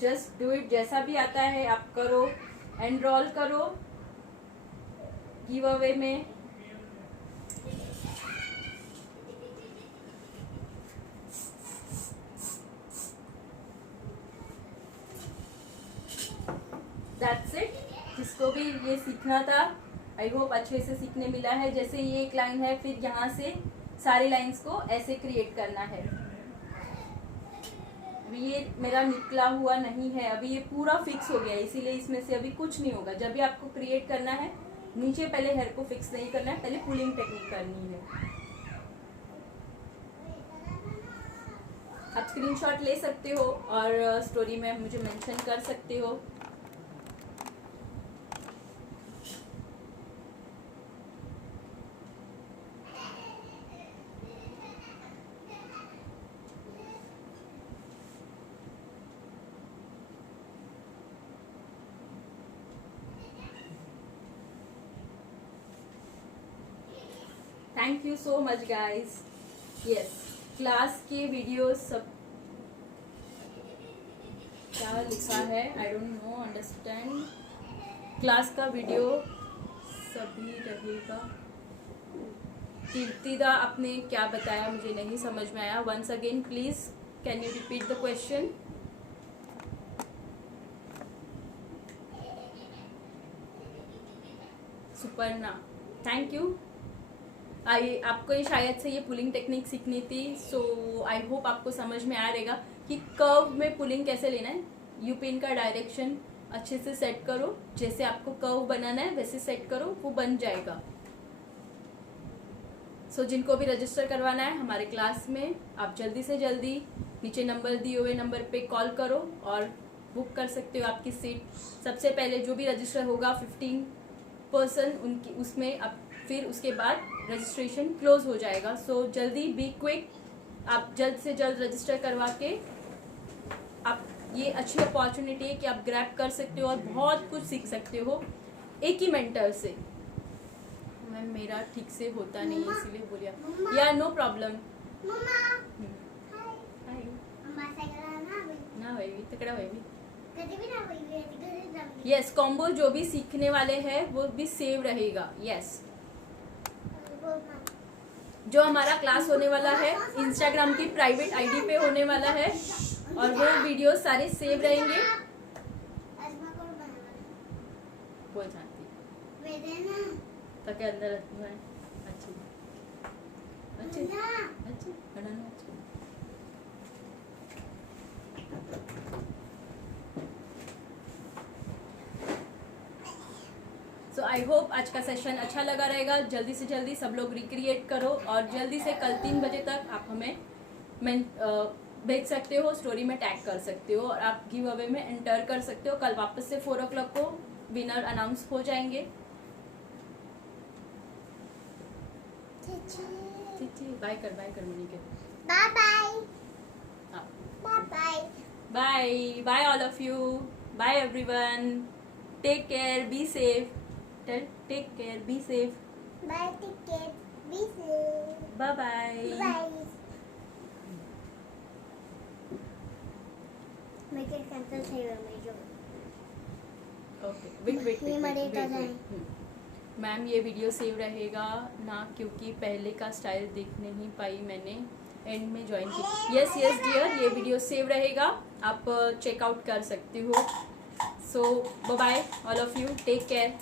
जस्ट डू इट। जैसा भी आता है आप करो, एनरोल करो गिव अवे में। That's it. जिसको भी ये सीखना था आई होप अच्छे से सीखने मिला है। जैसे ये एक लाइन है, फिर यहाँ से सारी लाइंस को ऐसे क्रिएट करना है। अभी ये मेरा निकला हुआ नहीं है, अभी ये पूरा फिक्स हो गया है, इसीलिए इसमें से अभी कुछ नहीं होगा। जब भी आपको क्रिएट करना है नीचे पहले हेयर को फिक्स नहीं करना है, पहले पुलिंग टेक्निक करनी है। आप स्क्रीनशॉट ले सकते हो और स्टोरी में मुझे मेंशन कर सकते हो। Thank you so much guys. Yes, class के वीडियो सब क्या लिखा है I don't know understand. Class का वीडियो सभी रहेगा। कीर्तिदा आपने क्या बताया मुझे नहीं समझ में आया। Once again please can you repeat the question. Suparna thank you. आपको ये शायद से ये पुलिंग टेक्निक सीखनी थी, सो आई होप आपको समझ में आ रहेगा कि कर्व में पुलिंग कैसे लेना है। यू पिन का डायरेक्शन अच्छे से सेट करो, जैसे आपको कर्व बनाना है वैसे सेट करो, वो बन जाएगा। सो जिनको भी रजिस्टर करवाना है हमारे क्लास में, आप जल्दी से जल्दी नीचे नंबर दिए हुए नंबर पे कॉल करो और बुक कर सकते हो आपकी सीट। सबसे पहले जो भी रजिस्टर होगा 15% उनकी उसमें, अब फिर उसके बाद रजिस्ट्रेशन क्लोज हो जाएगा। सो जल्दी बी क्विक, आप जल्द से जल्द रजिस्टर करवा के आप ये अच्छी अपॉर्चुनिटी है कि आप ग्रैब कर सकते हो और बहुत कुछ सीख सकते हो एक ही मेंटर से। मैम मेरा ठीक से होता नहीं है इसीलिए बोलिए। या नो प्रॉब्लम। ना भाई तकड़ा भाई यस, कॉम्बो जो भी सीखने वाले हैं वो भी सेव रहेगा। यस, जो हमारा क्लास होने वाला है इंस्टाग्राम की प्राइवेट आईडी पे होने वाला है और वो वीडियो सारे सेव रहेंगे। बोल जानती ताकि अंदर है अच्छी अच्छी अच्छी बनाना अच्छी। सो आई होप आज का सेशन अच्छा लगा रहेगा। जल्दी से जल्दी सब लोग रिक्रिएट करो और जल्दी से कल 3 बजे तक आप हमें भेज सकते हो, स्टोरी में टैग कर सकते हो और आप गिव अवे में एंटर कर सकते हो। कल वापस से 4 o'clock को विनर अनाउंस हो जाएंगे। बाय कर मनी के। बाय बाय हाँ, bye bye bye bye all of you, bye everyone, take care, be safe, take care, be safe, bye ticket busy bye bye. Bye make it cancel save मेजो okay wait ये मरे तो जाए। Ma'am ये video save रहेगा ना, क्योंकि पहले का स्टाइल देख नहीं पाई मैंने, एंड में ज्वाइन की। यस डियर, ये वीडियो सेव रहेगा, आप चेकआउट कर सकते हो। So bye all of you, take care.